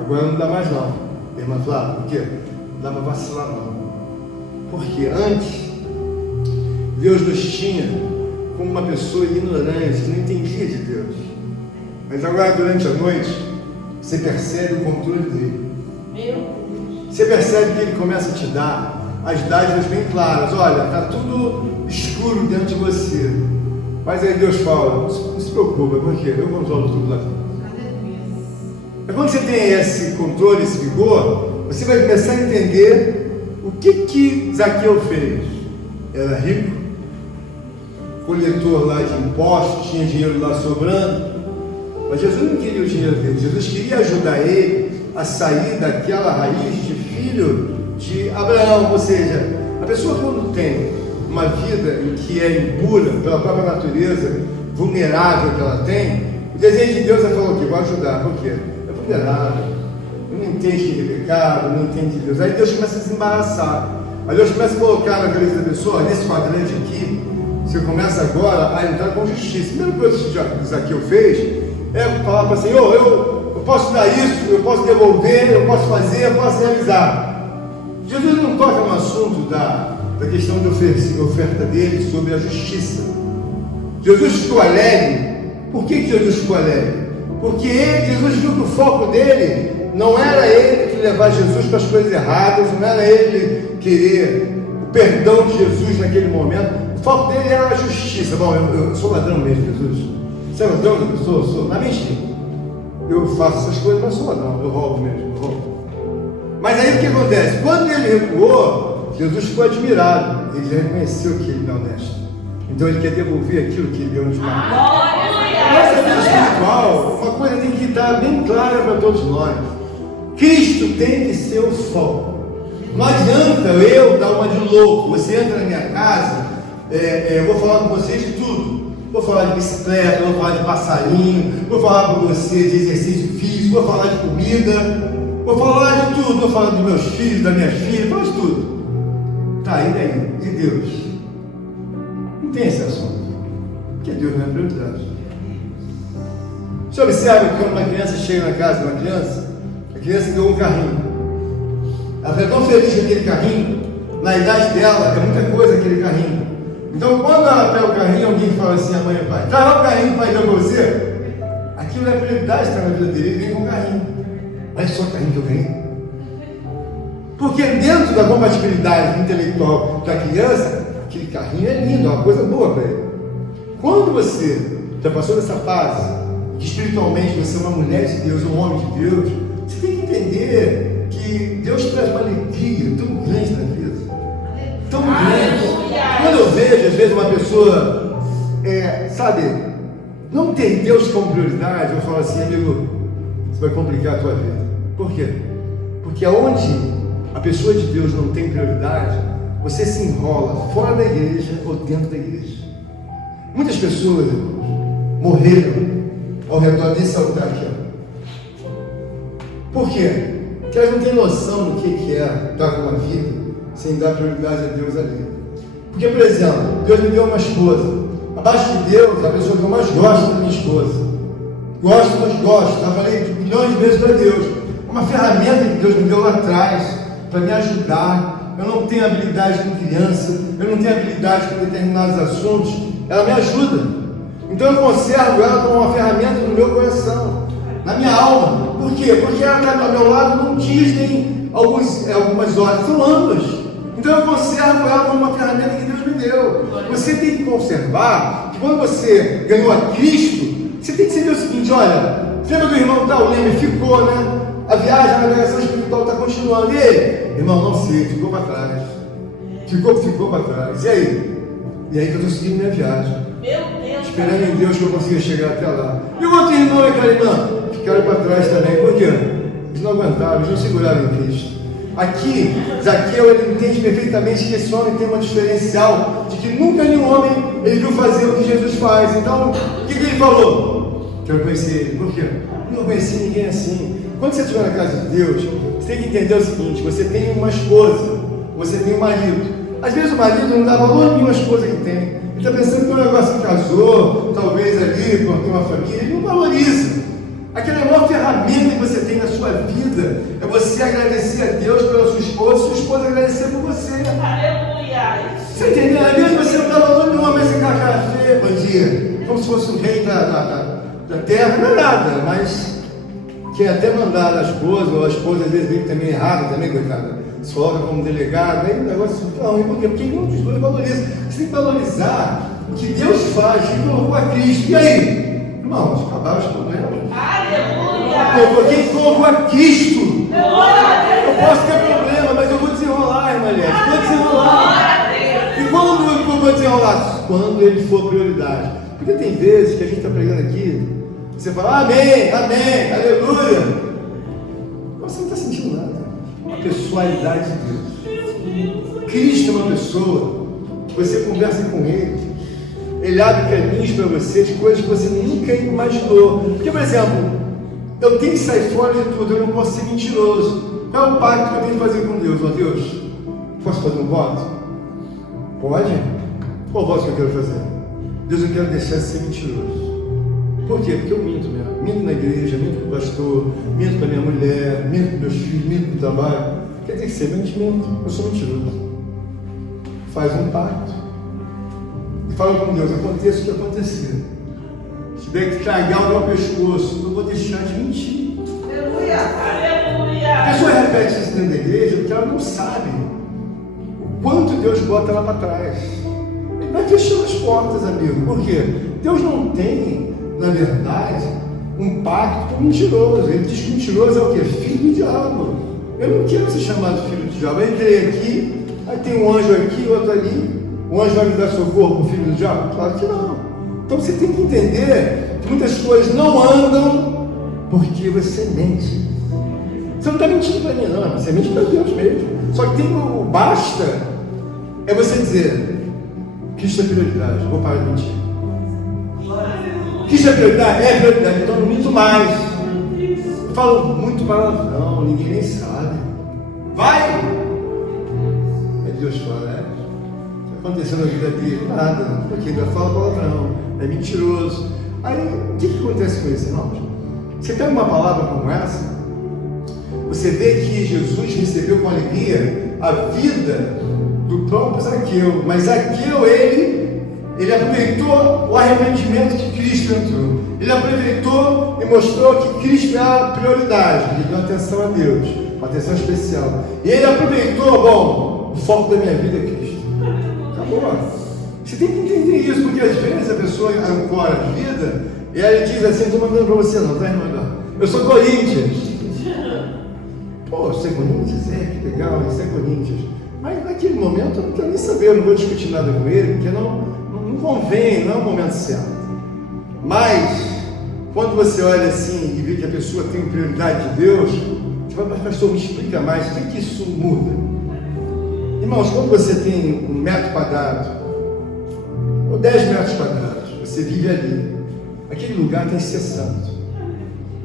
Agora não dá mais não. Irmã Flávia, por quê? Não dá para vacilar não. Porque antes, Deus nos tinha como uma pessoa ignorante, que não entendia de Deus. Mas agora durante a noite, você percebe o controle dele. Você percebe que ele começa a te dar as dádivas bem claras. Olha, está tudo escuro dentro de você. Mas aí Deus fala, não se preocupa, porque eu controlo tudo lá dentro. É quando você tem esse controle, esse vigor, você vai começar a entender o que Zaqueu fez. Era rico, coletor lá de impostos, tinha dinheiro lá sobrando, mas Jesus não queria o dinheiro dele. Jesus queria ajudar ele a sair daquela raiz de filho de Abraão. Ou seja, a pessoa quando tem uma vida em que é impura pela própria natureza, vulnerável que ela tem, o desejo de Deus é falar o quê? Vou ajudar. Por quê? É vulnerável, não entende que é pecado, não entende Deus. Aí Deus começa a se embaraçar. Aí Deus começa a colocar na cabeça da pessoa, nesse quadrante aqui, você começa agora a entrar com justiça. A primeira coisa que Zaqueu fez é falar para o Senhor, eu posso dar isso, eu posso devolver, eu posso fazer, eu posso realizar. Jesus não toca no assunto da questão de oferta dele sobre a justiça. Jesus ficou alegre. Por que Jesus ficou alegre? Porque Jesus viu que o foco dele não era ele que levar Jesus para as coisas erradas, não era ele querer o perdão de Jesus naquele momento. O foco dele era a justiça. Bom, eu sou ladrão mesmo, Jesus. Você é ladrão? Eu sou. Mas mentira. Eu faço essas coisas, mas sou ladrão. Eu roubo mesmo, eu roubo. Mas aí o que acontece? Quando ele recuou, Jesus ficou admirado. Ele reconheceu que ele não é honesto. Então ele quer devolver aquilo que ele deu nos pais. Essa vida espiritual, uma coisa tem que estar bem clara para todos nós. Cristo tem que ser o foco. Não adianta eu dar uma de louco. Você entra na minha casa, eu vou falar com vocês de tudo. Vou falar de bicicleta, vou falar de passarinho, vou falar com você de exercício físico, vou falar de comida, vou falar de tudo, vou falar dos meus filhos, da minha filha, vou falar de tudo. Tá, e daí? De Deus. Não tem esse assunto. Porque Deus não é prioridade. Você observa que quando uma criança chega na casa de uma criança, a criança ganhou um carrinho. Ela fica tão feliz com aquele carrinho, na idade dela, é muita coisa aquele carrinho. Então, quando ela pega o carrinho, alguém fala assim, a mãe e o pai, traz lá o carrinho, pai, deu pra você. Aquilo é prioridade, está na vida dele, ele vem com o carrinho. Olha só o carrinho que eu ganhei. Porque dentro da compatibilidade intelectual da criança, aquele carrinho é lindo, é uma coisa boa para ele. Quando você já passou dessa fase, que espiritualmente você é uma mulher de Deus, um homem de Deus, você tem que entender que Deus traz uma alegria tão grande na vida. Tão grande. Quando eu vejo, às vezes, uma pessoa, não ter Deus como prioridade, eu falo assim, amigo, você vai complicar a tua vida. Por quê? Porque aonde a pessoa de Deus não tem prioridade, você se enrola fora da igreja ou dentro da igreja. Muitas pessoas, irmãos, morreram ao redor desse altar aqui. Por quê? Porque elas não têm noção do que é dar uma vida sem dar prioridade a Deus ali. Porque, por exemplo, Deus me deu uma esposa. Abaixo de Deus, a pessoa que eu mais gosto é minha esposa. Gosto, mas gosto. Já falei milhões de vezes para Deus. Uma ferramenta que Deus me deu lá atrás para me ajudar eu não tenho habilidade com criança, eu não tenho habilidade com determinados assuntos, ela me ajuda. Então eu conservo ela como uma ferramenta no meu coração, na minha alma. Por quê? Porque ela está ao meu lado num dia, nem algumas horas, são anos. Então eu conservo ela como uma ferramenta que Deus me deu. Você tem que conservar que quando você ganhou a Cristo, você tem que saber o seguinte: olha, lembra do irmão tal? Lembra, ficou, né? A viagem, a navegação espiritual está continuando. E ele? Irmão, não sei, ficou para trás. Ficou para trás. E aí? E aí que eu estou seguindo minha viagem. Meu Deus. Esperando em Deus que eu consiga chegar até lá. E o outro irmão e aquela irmã? Ficaram para trás também. Por quê? Eles não aguentaram, eles não seguraram em Cristo. Aqui, Zaqueu, ele entende perfeitamente que esse homem tem uma diferencial de que nunca nenhum homem ele viu fazer o que Jesus faz. Então, o que ele falou? Quero conhecer ele. Por quê? Não conheci ninguém assim. Quando você estiver na casa de Deus, você tem que entender o seguinte: você tem uma esposa, você tem um marido. Às vezes o marido não dá valor nenhuma esposa que tem. Ele está pensando que o negócio que casou, talvez ali, por ter uma família, ele não valoriza. Aquela maior ferramenta que você tem na sua vida é você agradecer a Deus pela sua esposa agradecer por você. Aleluia. Você entendeu? Às vezes você não dá valor nenhuma, mas você cara feia, bom dia, como se fosse o rei da terra, não é nada, mas quer até mandar a esposa, ou a esposa às vezes vem também errada, também, coitada, se coloca como delegado, aí o negócio não, por quê? Porque nenhum dos dois valoriza. Você tem que valorizar o que Deus faz, que colocou a Cristo. E aí? Irmãos, acabaram os problemas. Aleluia. Quem colocou a Cristo? Eu posso ter problema, mas eu vou desenrolar, irmã Léo. Vou desenrolar. E quando eu vou desenrolar? Quando ele for prioridade. Porque tem vezes que a gente está pregando aqui, você fala amém, amém, aleluia. Mas você não está sentindo nada. A pessoalidade de Deus. Cristo é uma pessoa que você conversa com ele. Ele abre caminhos para você de coisas que você nunca imaginou. Porque, por exemplo, eu tenho que sair fora de tudo, eu não posso ser mentiroso. Qual é o pacto que eu tenho que fazer com Deus? Ó Deus, posso fazer um voto? Pode? Qual voto que eu quero fazer? Deus, eu quero deixar de ser mentiroso. Por quê? Porque eu minto mesmo. Minto na igreja, minto com o pastor, minto com a minha mulher, minto com meus filhos, minto no trabalho. Quer dizer que você minto. Eu sou mentiroso. Faz um pacto. E fala com Deus, aconteça o que acontecer. Se tiver que tragar o meu pescoço, eu vou deixar de mentir. Aleluia. A pessoa repete isso dentro da igreja porque ela não sabe o quanto Deus bota ela para trás. Ele vai fechando as portas, amigo. Por quê? Deus não tem, na verdade, um pacto com mentiroso. Ele diz que mentiroso é o quê? Filho do diabo. Eu não quero ser chamado filho do diabo. Eu entrei aqui, aí tem um anjo aqui, outro ali. O anjo vai me dar socorro para o filho do diabo? Claro que não. Então você tem que entender que muitas coisas não andam porque você mente. Você não está mentindo para mim, não. Você mente para Deus mesmo. Só que tem o basta é você dizer: Cristo é prioridade, vou parar de mentir. Cristo é prioridade? É prioridade, então eu não minto mais. Eu falo muito palavrão, ninguém nem sabe. Vai! Aí Deus fala: acontecendo na vida dele, nada, porque ainda fala palavrão, é mentiroso. Aí, o que acontece com isso, irmãos? Você pega uma palavra como essa, você vê que Jesus recebeu com alegria a vida do próprio Zaqueu, mas Zaqueu, ele aproveitou o arrependimento que Cristo entrou, ele aproveitou e mostrou que Cristo é a prioridade, ele deu atenção a Deus, uma atenção especial, e ele aproveitou, bom, o foco da minha vida é Cristo. Você tem que entender isso, porque às vezes a pessoa ancora a vida e ela diz assim: não estou mandando para você não, tá, irmão? Eu sou Corinthians. Pô, você é Corinthians? É, que legal, você é Corinthians. Mas naquele momento eu não quero nem saber, eu não vou discutir nada com ele, porque não convém, não é o momento certo. Mas, quando você olha assim e vê que a pessoa tem prioridade de Deus, você fala: mas pastor, me explica mais, o que isso muda? Irmãos, quando você tem 1 metro quadrado, ou 10 metros quadrados, você vive ali, aquele lugar tem que ser santo.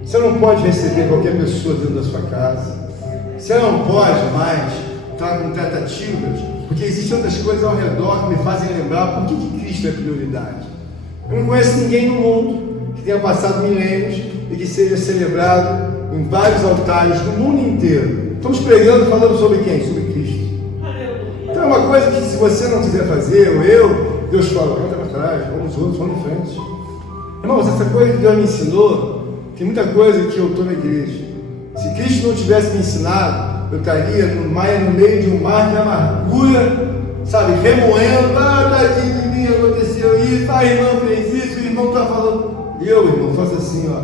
Você não pode receber qualquer pessoa dentro da sua casa. Você não pode mais estar com tratativas, porque existem outras coisas ao redor que me fazem lembrar por que Cristo é prioridade. Eu não conheço ninguém no mundo que tenha passado milênios e que seja celebrado em vários altares do mundo inteiro. Estamos pregando, falando sobre quem? Sobre Cristo. alguma coisa que se você não quiser fazer, ou eu, Deus fala, canta para trás, vamos outros, vamos em frente. Irmãos, essa coisa que Deus me ensinou, tem muita coisa que eu estou na igreja. Se Cristo não tivesse me ensinado, eu estaria no meio de um mar de amargura, sabe, remoendo, tadinho de mim, aconteceu isso, a irmã fez isso, o irmão está falando. E eu, irmão, faço assim, ó,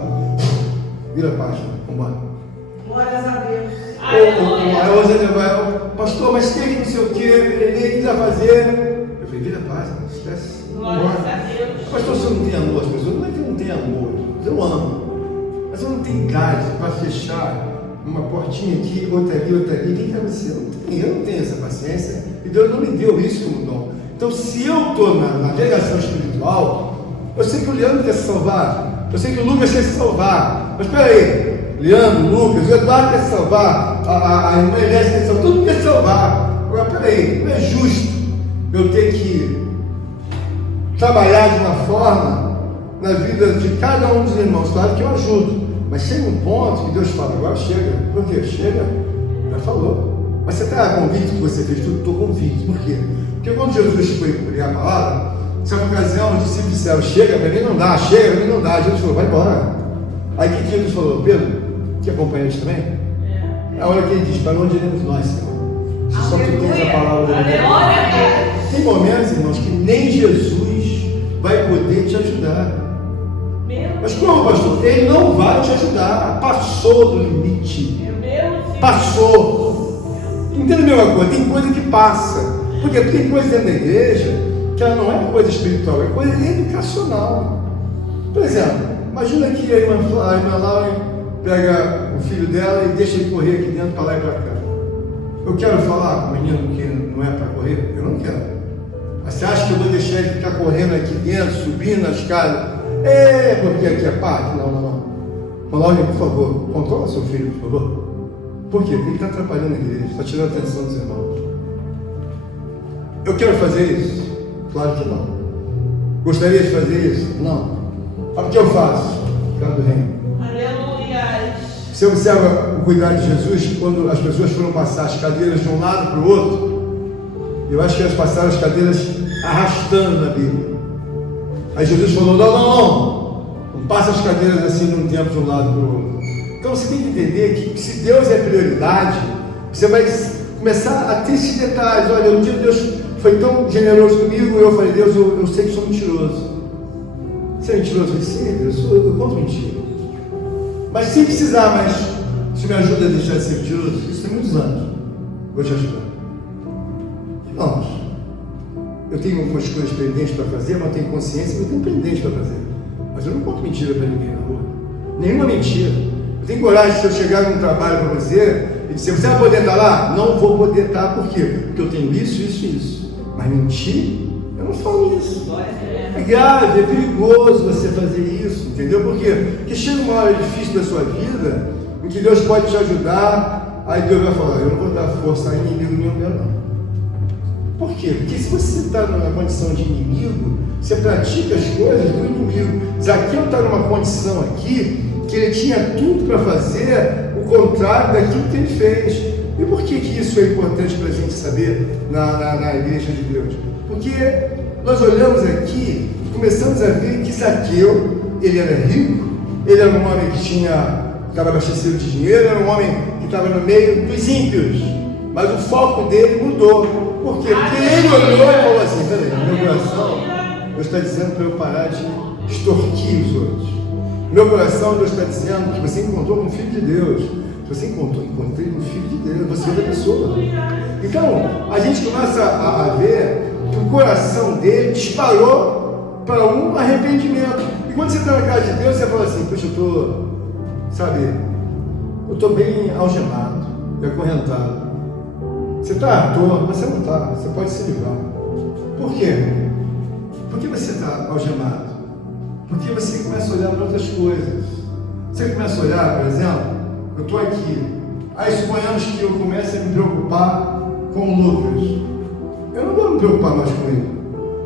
vira a página, vamos embora. Glórias a Deus. Aí você vai, pastor, mas tem que não sei o que, ele precisa fazer. Eu falei, vira a página, esquece. Glórias a Deus. Pastor, você não tem amor, as pessoas não é que eu não tenho amor, eu amo. Mas eu não tenho idade para fechar uma portinha aqui, outra ali. Quem quer você? Eu não tenho essa paciência. E Deus não me deu isso como dom. Então, se eu estou na navegação espiritual, eu sei que o Leandro quer se salvar. Eu sei que o Lucas quer se salvar. Mas espera aí. Leandro, Lucas, o Eduardo quer se salvar. A irmã Elias quer se salvar. Todo mundo quer se salvar. Agora, espera aí. Não é justo eu ter que trabalhar de uma forma na vida de cada um dos irmãos. Claro que eu ajudo, mas chega um ponto que Deus fala, agora chega. Por quê? Chega, já falou. Mas você está convicto que você fez tudo? Estou convicto. Por quê? Porque quando Jesus foi pregar a palavra, nessa ocasião os discípulos disseram, chega, para mim não dá, chega, para mim não dá. Jesus falou, vai embora. Aí que Jesus falou, Pedro, que acompanha eles também? É a hora que ele diz, para onde iremos nós, Senhor? Se só tu tens a palavra da vida. Tem momentos, irmãos, que nem Jesus vai poder te ajudar. Mas como, pastor? Ele não vai te ajudar. Passou do limite. Passou. Entenda a mesma coisa? Tem coisa que passa. Porque tem coisa dentro da igreja que ela não é coisa espiritual, é coisa educacional. Por exemplo, imagina que a irmã Laura pega o filho dela e deixa ele correr aqui dentro para lá e para cá. Eu quero falar com o menino que não é para correr? Eu não quero. Mas você acha que eu vou deixar ele ficar correndo aqui dentro, subindo as escadas? Porque aqui é parque? Não. Laura, por favor, controla seu filho, por favor. Por quê? Porque ele está atrapalhando a igreja, está tirando a atenção dos irmãos. Eu quero fazer isso? Claro que não. Gostaria de fazer isso? Não. Mas o que eu faço? Cara do reino. Aleluia. Você observa o cuidado de Jesus quando as pessoas foram passar as cadeiras de um lado para o outro. Eu acho que elas passaram as cadeiras arrastando na Bíblia. Aí Jesus falou, não passa as cadeiras assim num tempo de um lado para o outro. Então você tem que entender que se Deus é prioridade, você vai começar a ter esses detalhes. Olha, um dia Deus foi tão generoso comigo, eu falei, Deus, eu sei que sou mentiroso. Você é mentiroso? Eu falei, sim, eu conto mentira. Mas sem precisar, mas se me ajuda a deixar de ser mentiroso, isso tem muitos anos. Vou te ajudar. Vamos. Eu tenho algumas coisas pendentes para fazer, mas eu tenho consciência que eu tenho pendente para fazer. Mas eu não conto mentira para ninguém na rua. Nenhuma mentira. Eu tenho coragem, se eu chegar num trabalho para você e dizer, você vai poder estar lá? Não vou poder estar, por quê? Porque eu tenho isso. Mas mentir, eu não falo isso. É grave, é perigoso você fazer isso, entendeu? Por quê? Porque chega uma hora difícil da sua vida, em que Deus pode te ajudar, aí Deus vai falar, eu não vou dar força a inimigo nenhum meu, não. Por quê? Porque se você está numa condição de inimigo, você pratica as coisas do inimigo. Zaqueu está numa condição aqui, que ele tinha tudo para fazer o contrário daquilo que ele fez. E por que isso é importante para a gente saber na igreja de Deus? Porque nós olhamos aqui, começamos a ver que Zaqueu, ele era rico, ele era um homem que estava abastecido de dinheiro, era um homem que estava no meio dos ímpios, mas o foco dele mudou. Por quê? Porque ele olhou e falou assim, peraí, meu coração, Deus está dizendo para eu parar de extorquir os outros. Meu coração, Deus está dizendo que você encontrou com o Filho de Deus. Você encontrei com o Filho de Deus, você é da pessoa. Então, a gente começa a ver que o coração dele disparou para um arrependimento. E quando você está na casa de Deus, você fala assim, puxa, eu estou bem algemado, acorrentado. Você está à toa, você não está, você pode se livrar. Por quê? Por que você está algemado? Porque você começa a olhar para outras coisas. Você começa a olhar, por exemplo, eu estou aqui, aí suponhamos que eu comece a me preocupar com o Lucas. Eu não vou me preocupar mais com ele.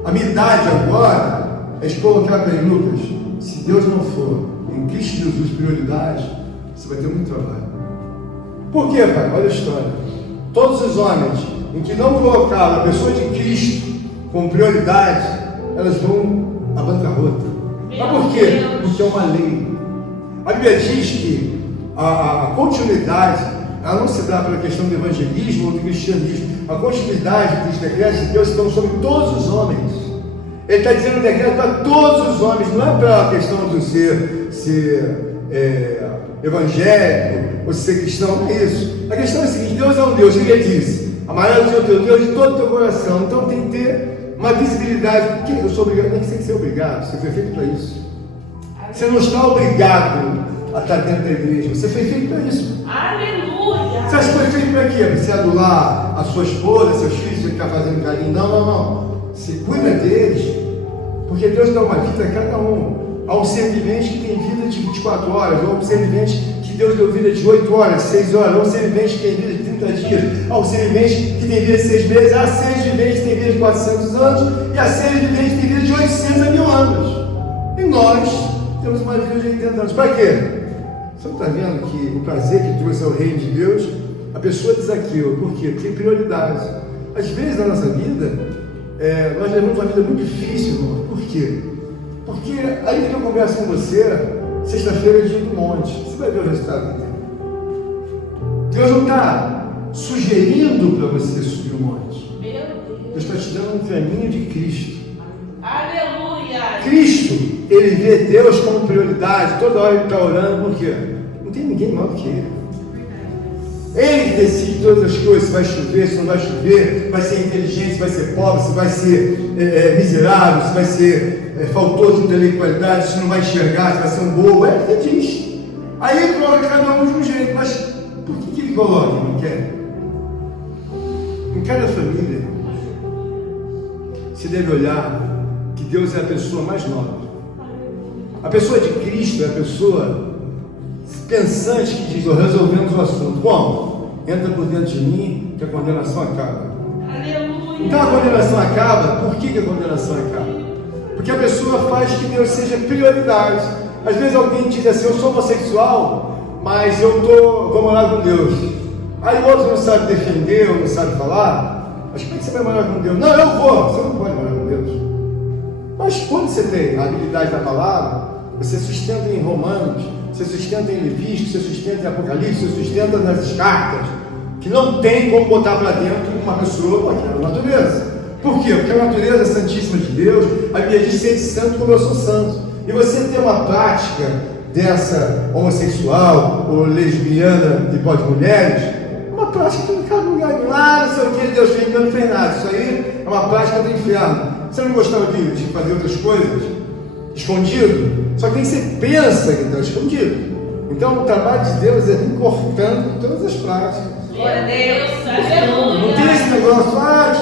A minha idade agora é de colocar para ele, Lucas, se Deus não for em Cristo Jesus prioridade, você vai ter muito trabalho. Por quê, pai? Olha a história. Todos os homens em que não colocaram a pessoa de Cristo como prioridade, elas vão à bancarrota. Mas por quê? Porque é uma lei. A Bíblia diz que a continuidade, ela não se dá pela questão do evangelismo ou do cristianismo. A continuidade dos decretos de Deus estão sobre todos os homens. Ele está dizendo decreto para todos os homens, não é para a questão do ser evangélico ou ser cristão, não é isso. A questão é a seguinte: Deus é um Deus, que ele disse: amarás o Senhor teu Deus de todo o teu coração. Então tem que ter uma visibilidade, porque eu sou obrigado, não tem que ser obrigado, você foi feito para isso. Você não está obrigado a estar dentro da igreja, você foi feito para isso. Aleluia! Você acha que foi feito para quê? Para você adular a sua esposa, seus filhos, você ficar fazendo carinho? Não. Se cuida deles, porque Deus dá uma vida a cada um. Há um ser vivente que tem vida de 24 horas, ou um ser vivente que Deus deu vida de 8 horas, 6 horas, ou um ser vivente que tem vida de 30 dias, há um ser vivente que tem vida de 6 meses, há seres viventes que tem vida de 400 anos, e há seres viventes que tem vida de 800 a 1000 anos. E nós temos uma vida de 80 anos. Para quê? Você não está vendo que o prazer que trouxe ao reino de Deus, a pessoa diz aquilo. Por quê? Porque tem prioridade. Às vezes na nossa vida, nós levamos uma vida muito difícil, irmão. Por quê? Porque aí que eu converso com você, sexta-feira é dia do monte. Você vai ver o resultado do tempo. Deus não está sugerindo para você subir o monte. Deus está te dando um caminho de Cristo. Aleluia! Cristo, ele vê Deus como prioridade. Toda hora ele está orando. Por quê? Não tem ninguém maior do que ele. Ele que decide todas as coisas, se vai chover, se não vai chover, vai ser inteligente, se vai ser pobre, se vai ser miserável, se vai ser faltoso de intelectualidade, se não vai enxergar, se vai ser um bobo. É o que ele diz. Aí ele coloca cada um de um jeito. Mas por que ele coloca? Não quer? Em cada família, se deve olhar que Deus é a pessoa mais nobre. A pessoa de Cristo é a pessoa pensante que diz: resolvemos o assunto. Bom, entra por dentro de mim que a condenação acaba. Aleluia! Então a condenação acaba. Por que a condenação acaba? Porque a pessoa faz que Deus seja prioridade. Às vezes alguém diz assim: eu sou homossexual, mas vou morar com Deus. Aí o outro não sabe defender, ou não sabe falar. Mas como é que você vai morar com Deus? Não, eu vou. Você não pode morar com Deus. Mas quando você tem a habilidade da palavra, você sustenta em Romanos, você sustenta em Levítico, você sustenta em Apocalipse, você sustenta nas cartas, que não tem como botar para dentro uma pessoa que é a natureza. Por quê? Porque a natureza é santíssima de Deus, a Bíblia diz: sede santo como eu sou santo. E você tem uma prática dessa homossexual ou lesbiana de pós-mulheres, uma prática que não cabe em lugar nenhum. Não sei o que Deus fez, Deus não fez nada. Isso aí é uma prática do inferno. Você não gostava de fazer outras coisas escondido? Só que nem você pensa que está escondido. Então o trabalho de Deus é vir cortando todas as práticas. Glória a Deus! Não tem esse negócio,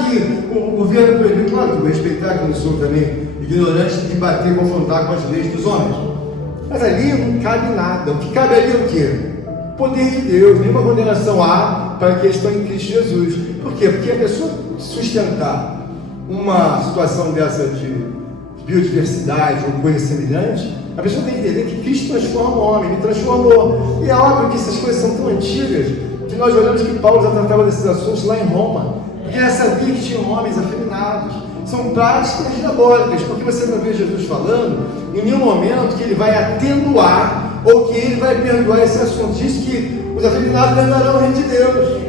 que o governo proibiu. Claro que eu vou respeitar, que eu não sou também ignorante de bater e confrontar com as leis dos homens. Mas ali não cabe nada. O que cabe ali é o quê? O poder de Deus. Nenhuma condenação há para que estão em Cristo Jesus. Por quê? Porque a pessoa sustentar uma situação dessa de biodiversidade ou coisa semelhante, a pessoa tem que entender que Cristo transforma o homem, ele transformou. E é óbvio que essas coisas são tão antigas que nós olhamos que Paulo já tratava desses assuntos lá em Roma, porque ele sabia que tinham homens afeminados. São práticas diabólicas, porque você não vê Jesus falando em nenhum momento que ele vai atenuar ou que ele vai perdoar esse assunto. Diz que os afeminados herdarão o reino de Deus.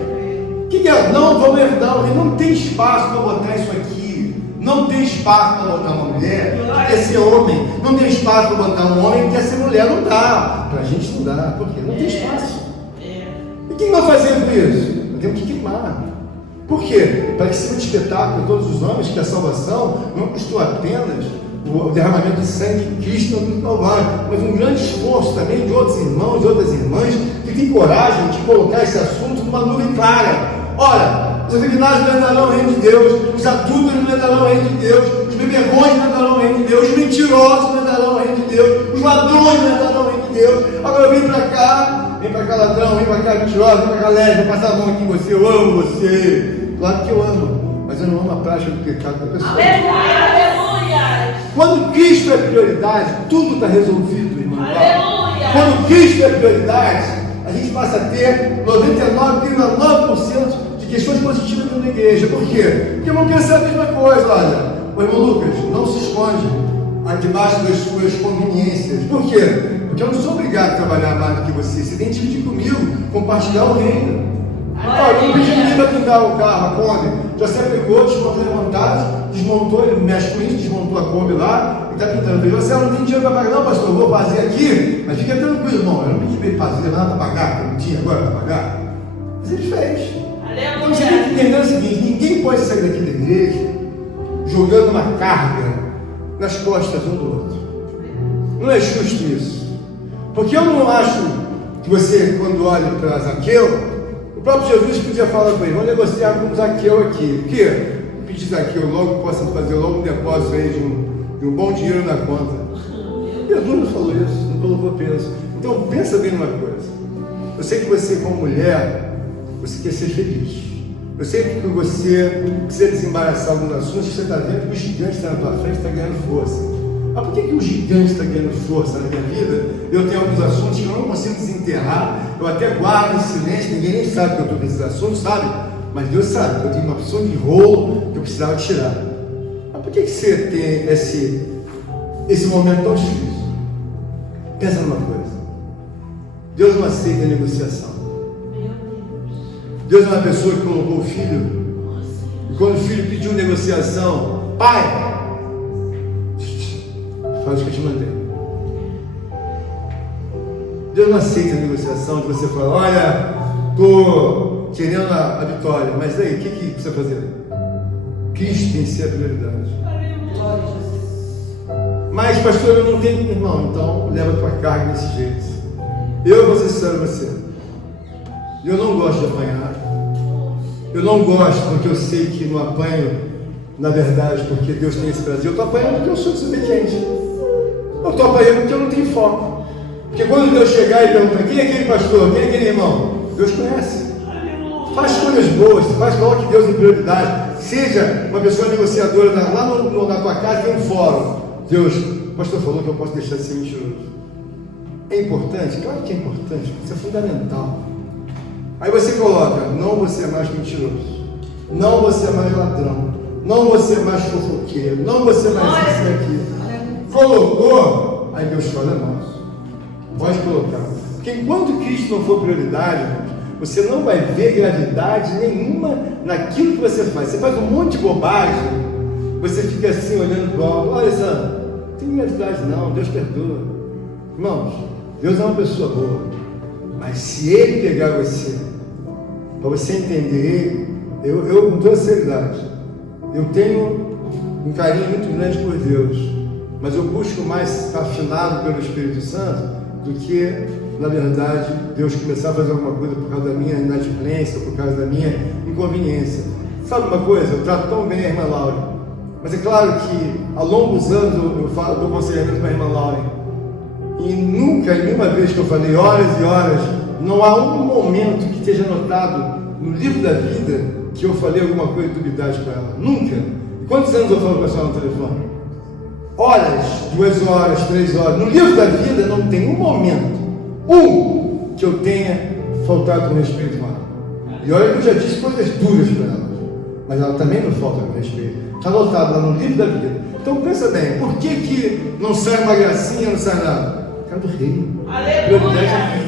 O que é? Não vão herdar o reino, não tem espaço para botar isso aqui. Não tem espaço para botar uma mulher que quer ser homem. Não tem espaço para botar um homem que quer ser mulher. Não dá. Para a gente não dá. Por quê? Não tem espaço. E quem vai fazer com isso? Nós temos que queimar. Por quê? Para que seja um espetáculo para todos os homens que a salvação não custou apenas o derramamento de sangue de Cristo no Calvário, mas um grande esforço também de outros irmãos, de outras irmãs que têm coragem de colocar esse assunto numa nuvem clara. Ora, os afeminados não entrarão no reino de Deus, os adúlteros não entrarão no reino de Deus, os beberrões não entrarão no reino de Deus, os mentirosos não entrarão no reino de Deus, os ladrões não entrarão no reino de Deus. Agora vem para cá ladrão, vem para cá mentiroso, vem para cá leve, vou passar a mão aqui em você, eu amo você. Claro que eu amo, mas eu não amo a prática do pecado da pessoa. Aleluia! Quando Cristo é prioridade, tudo está resolvido, irmão. Aleluia! Quando Cristo é prioridade, a gente passa a ter 99,9% de questões positivas dentro da igreja. Por quê? Porque eu não penso a mesma coisa, olha. Ô irmão Lucas, não se esconde debaixo das suas conveniências. Por quê? Porque eu não sou obrigado a trabalhar mais do que você. Você tem que dividir comigo, compartilhar o reino. Olha, eu não pedi ninguém para pintar o carro, a Kombi. José pegou, desmontou a montagem, desmontou, ele mexe com isso, desmontou a Kombi lá e está pintando. José, não tem dinheiro para pagar, não, pastor, eu vou fazer aqui, mas fica tranquilo, irmão. Eu não pedi para ele fazer nada para pagar, porque não tinha agora para pagar. Mas ele fez. Então você tem que entender o seguinte: ninguém pode sair daqui da igreja jogando uma carga nas costas um do outro. Não é justo isso. Porque eu não acho que você, quando olha para Zaqueu, o próprio Jesus podia falar com ele: vamos negociar com o Zaqueu aqui. Por quê? Pedir Zaqueu logo, possa fazer logo um depósito aí de um bom dinheiro na conta. Jesus não falou isso, não colocou peso. Então pensa bem numa coisa. Eu sei que você, como mulher, você quer ser feliz. Eu sei que você precisa desembaraçar alguns assuntos que você está vendo que o gigante está na tua frente, está ganhando força. Mas por que o gigante está ganhando força na minha vida? Eu tenho alguns assuntos que eu não consigo desenterrar, eu até guardo em silêncio, ninguém nem sabe que eu estou nesses assuntos, sabe? Mas Deus sabe que eu tenho uma opção de rolo que eu precisava tirar. Mas por que você tem esse momento tão difícil? Pensa numa coisa: Deus não aceita a negociação. Deus é uma pessoa que colocou o filho, e quando o filho pediu negociação, pai, faz o que eu te mandei. Deus não aceita a negociação que você fala: olha, estou querendo a vitória, mas daí, o que precisa fazer? Cristo tem que ser a prioridade. Mas, pastor, eu não tenho irmão, então leva a tua carga desse jeito. Eu vou ser sincero a você. Eu não gosto de apanhar. Eu não gosto porque eu sei que não apanho, na verdade, porque Deus tem esse prazer. Eu estou apanhando porque eu sou desobediente. Eu estou apanhando porque eu não tenho foco. Porque quando Deus chegar e perguntar: quem é aquele pastor? Quem é aquele irmão? Deus conhece. Faz escolhas boas, coloque Deus em prioridade. Seja uma pessoa negociadora. Lá na tua casa tem um fórum. Deus, o pastor falou que eu posso deixar de ser mentiroso. É importante? Claro que é importante, isso é fundamental. Aí você coloca: não você é mais mentiroso, não você é mais ladrão, não você é mais fofoqueiro, não você é mais isso e aquilo. Colocou, aí Deus fala: é nosso. Pode colocar. Porque enquanto Cristo não for prioridade, você não vai ver gravidade nenhuma naquilo que você faz. Você faz um monte de bobagem, você fica assim olhando para o alto: olha, Sandra, não tem gravidade não, Deus perdoa. Irmãos, Deus é uma pessoa boa, mas se Ele pegar você, para você entender Ele, eu com toda seriedade, eu tenho um carinho muito grande por Deus, mas eu busco mais estar afinado pelo Espírito Santo do que, na verdade, Deus começar a fazer alguma coisa por causa da minha inadimplência, por causa da minha inconveniência. Sabe uma coisa? Eu trato tão bem a irmã Laura, mas é claro que há longos anos eu dou conselhamento para a irmã Laura. E nunca, nenhuma vez que eu falei horas e horas, não há um momento que esteja anotado no livro da vida que eu falei alguma coisa de duvidade para ela. Nunca. E quantos anos eu falo com a senhora no telefone? Horas, 2 horas, 3 horas. No livro da vida não tem um momento, que eu tenha faltado com respeito com ela. E olha que eu já disse coisas duras para ela, mas ela também não falta com respeito. Está anotado lá no livro da vida. Então pensa bem, por que não sai uma gracinha, não sai nada? Do reino. Aleluia!